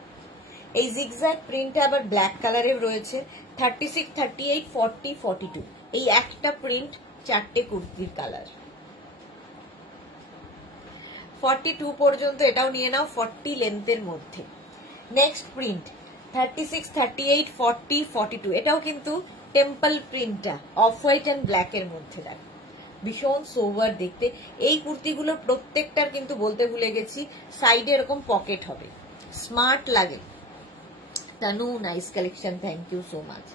এই জিগজ্যাগ প্রিন্টে আবার ব্ল্যাক কালারের রয়েছে, 36, 38, 40, 42, এই একটা প্রিন্ট, 4টে কুর্তির কালার। 42 পর্যন্ত এটাও নিয়ে নাও, 40 লেন্থের মধ্যে। নেক্সট প্রিন্ট 36, 38, 40, 42, এটাও কিন্তু টেম্পল প্রিন্টটা অফ হোয়াইট অ্যান্ড ব্ল্যাক এর মধ্যে, দেখ ভীষণ সোভার দেখতে। এই কুর্তিগুলো প্রত্যেকটার কিন্তু বলতে ভুলে গেছি, সাইডে এরকম পকেট হবে, স্মার্ট লাগে। Tanu, nice collection, thank you so much.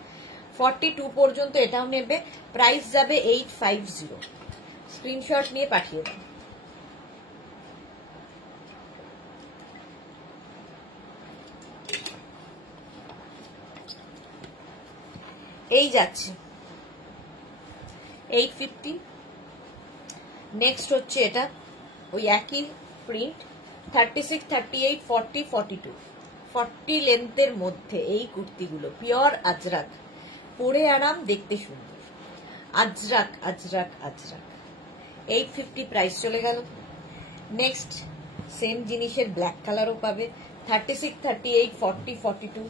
42 পর্যন্ত এটাও নেবে, প্রাইস যাবে 850। স্ক্রিনশট নিয়ে পাঠিয়ে দাও। এই যাচ্ছে 850। নেক্সট হচ্ছে এটা, ওই একই প্রিন্ট, 36, 38, 40, 42, 40 লেন্থের মধ্যে এই কুর্তিগুলো, পিওর আজরাক, পরে আরাম, দেখতে সুন্দর। আজরাক আজরাক আজরাক, 850 প্রাইস চলে গেল। নেক্সট সেম জিনিসের ব্ল্যাক কালারও পাবে, 36, 38, 40, 42,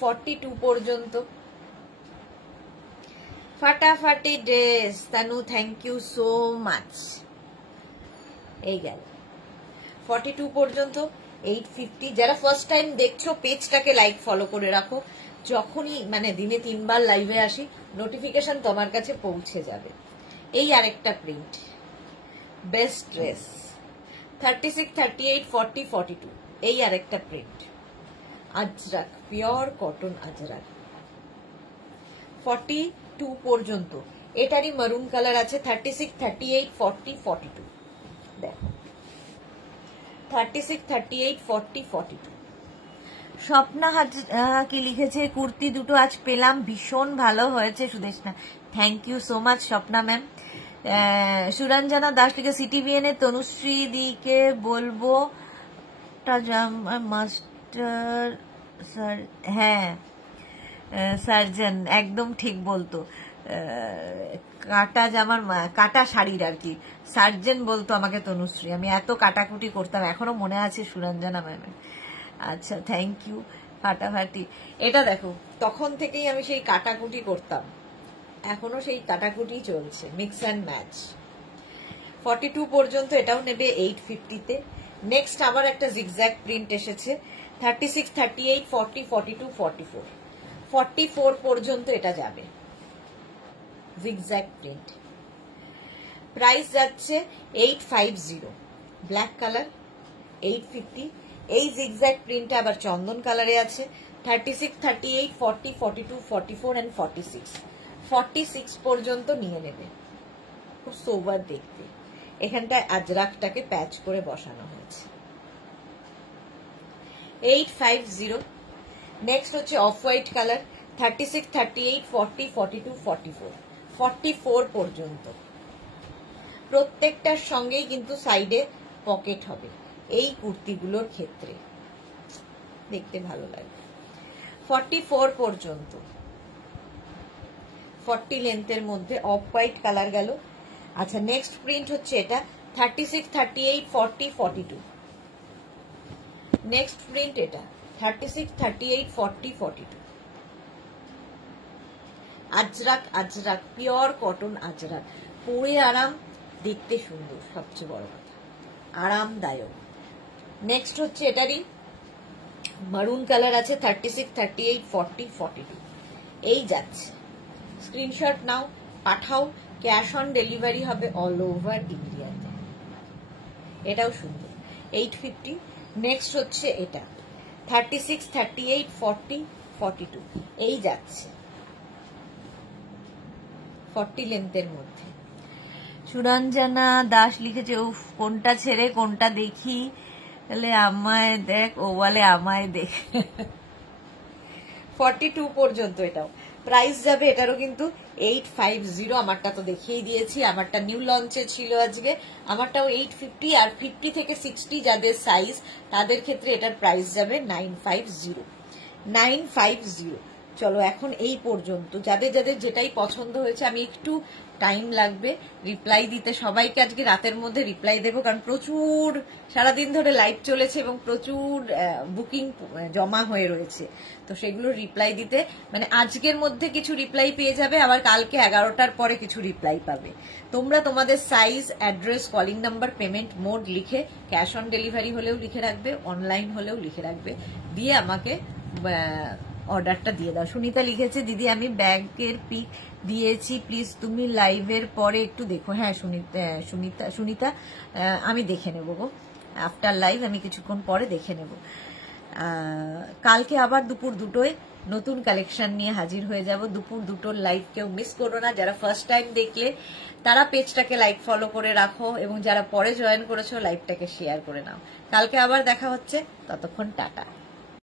42 পর্যন্ত। ফাটাফাটি dress, Tanu, thank you so much. এই গেল 42 পর্যন্ত, 850। যারা ফার্স্ট টাইম দেখছো পেজটাকে লাইক ফলো করে রাখো, যখনই মানে দিনে 3 বার লাইভে আসি নোটিফিকেশন তোমার কাছে পৌঁছে যাবে। এই আরেকটা প্রিন্ট, বেস্ট ড্রেস, 36, 38, 40, 42, এই আরেকটা print, Ajrak, pure cotton Ajrak. 42 পর্যন্ত এটারই মারুন কালার আছে, 36, 38, 40, 42, দেখো 36, 38, 40, 42। স্বপ্না কি লিখেছে, কুর্তি দুটো আজ পেলাম, ভীষণ ভালো হয়েছে Sudeshna, thank you so much Swapna ma'am. Suranjana Das লিখে, সিটিভিএন এ তনুশ্রী দিকে বলবো মাস্টার স্যার, হ্যাঁ সার্জন, একদম ঠিক বলতো, কাটা জামার কাটা শাড়ির আর কি সার্জন বলতো আমাকে তনুশ্রী, আমি এত কাটাকুটি করতাম, এখনো মনে আছে সুরঞ্জনা ম্যামের। আচ্ছা, থ্যাংক ইউ। ফাটাফাটি, এটা দেখো তখন থেকেই আমি সেই কাটাকুটি করতাম, এখনো সেই কাটাকুটি চলছে, মিক্স অ্যান্ড ম্যাচ। 42 পর্যন্ত এটাও নেবে 850-তে। নেক্সট আবার একটা জিগজ্যাগ প্রিন্ট এসেছে, 36, 38, 40, 42, 44, 44 পর্যন্ত এটা যাবে। জিগজ্যাগ প্রিন্ট, প্রাইস যাচ্ছে 850, ব্ল্যাক কালার 850। এই জিগজ্যাগ প্রিন্টটা আবার চন্দন কালারে আছে। 36, 38, 40, 42, 44 এন্ড 46, 46 পর্যন্ত নিয়ে নেবে। খুব সোবার দেখতে। এখানটায় আজরাকটাকে প্যাচ করে বসানো হয়েছে। 850। নেক্সট হচ্ছে অফ হোয়াইট কালার, 36, 38, 40, 42, 44, 44 পর্যন্ত। প্রত্যেকটার সঙ্গেই কিন্তু সাইডে পকেট হবে এই কুর্তিগুলোর ক্ষেত্রে, দেখতে ভালো লাগে। 44 পর্যন্ত, 40 লেন্থের মধ্যে অফ হোয়াইট কালার গেল। আচ্ছা, নেক্সট প্রিন্ট হচ্ছে এটা 36, 38, 40, 42। নেক্সট প্রিন্ট এটা 36, 38, 40, 42। আজরাক, আজরাক পিওর কটন আজরাক, পরে আরাম, দেখতে সুন্দর, সবচেয়ে বড় কথা আরামদায়ক। নেক্সট হচ্ছে এটারই মারুন কালার আছে, 36, 38, 40, 42। এই যাচ্ছে, স্ক্রিনশট নাও, পাঠাও। ক্যাশ অন ডেলিভারি হবে অল ওভার ইন্ডিয়াতে। এটাও সুন্দর, 850। নেক্সট হচ্ছে এটা 36, 38, 40, 42। এই যাচ্ছে 40 লেন্থের মধ্যে। সুরঞ্জনা দাস লিখেছে, উফ কোনটা ছেড়ে কোনটা দেখি, বলে আমায় দেখ, ও বলে আমায় দেখ। 42 পর্যন্ত এটাও। প্রাইস যাবে এটারও কিন্তু 850। আমারটা তো দেখিয়ে দিয়েছি, আমারটা নিউ লঞ্চে ছিল আজকে। আমারটাও 850, আর 50 থেকে 60 যাদের সাইজ তাদের ক্ষেত্রে এটার প্রাইস যাবে 950। 950। চলো এখন এই পর্যন্ত, যাদের যাদের যেটাই পছন্দ হয়েছে, আমি একটু টাইম লাগবে রিপ্লাই দিতে। সবাইকে আজকে রাতের মধ্যে রিপ্লাই দেবো, কারণ প্রচুর সারাদিন ধরে লাইভ চলেছে এবং প্রচুর বুকিং জমা হয়ে রয়েছে। তো সেগুলো রিপ্লাই দিতে, মানে আজকের মধ্যে কিছু রিপ্লাই পেয়ে যাবে, আবার কালকে 11টার পরে কিছু রিপ্লাই পাবে। তোমরা তোমাদের size, address, calling number, payment mode লিখে, ক্যাশ অন ডেলিভারি হলেও লিখে রাখবে, অনলাইন হলেও লিখে রাখবে, দিয়ে আমাকে অর্ডারটা দিয়ে দাও। সুনিতা লিখেছে, দিদি আমি ব্যাগের পিক দিয়েছি, প্লিজ তুমি লাইভের পরে একটু দেখো। হ্যাঁ সুনিতা আমি দেখে নেবো গো, আফটার লাইভ আমি কিছুক্ষণ পরে দেখে নেব। কালকে আবার দুপুর 2টোয় নতুন কালেকশন নিয়ে হাজির হয়ে যাব। দুপুর 2টোর লাইভ কেউ মিস করো না। যারা ফার্স্ট টাইম দেখলে তারা পেজটাকে লাইক ফলো করে রাখো, এবং যারা পরে জয়েন করেছো লাইভটাকে শেয়ার করে নাও। কালকে আবার দেখা হচ্ছে, ততক্ষণ টাটা।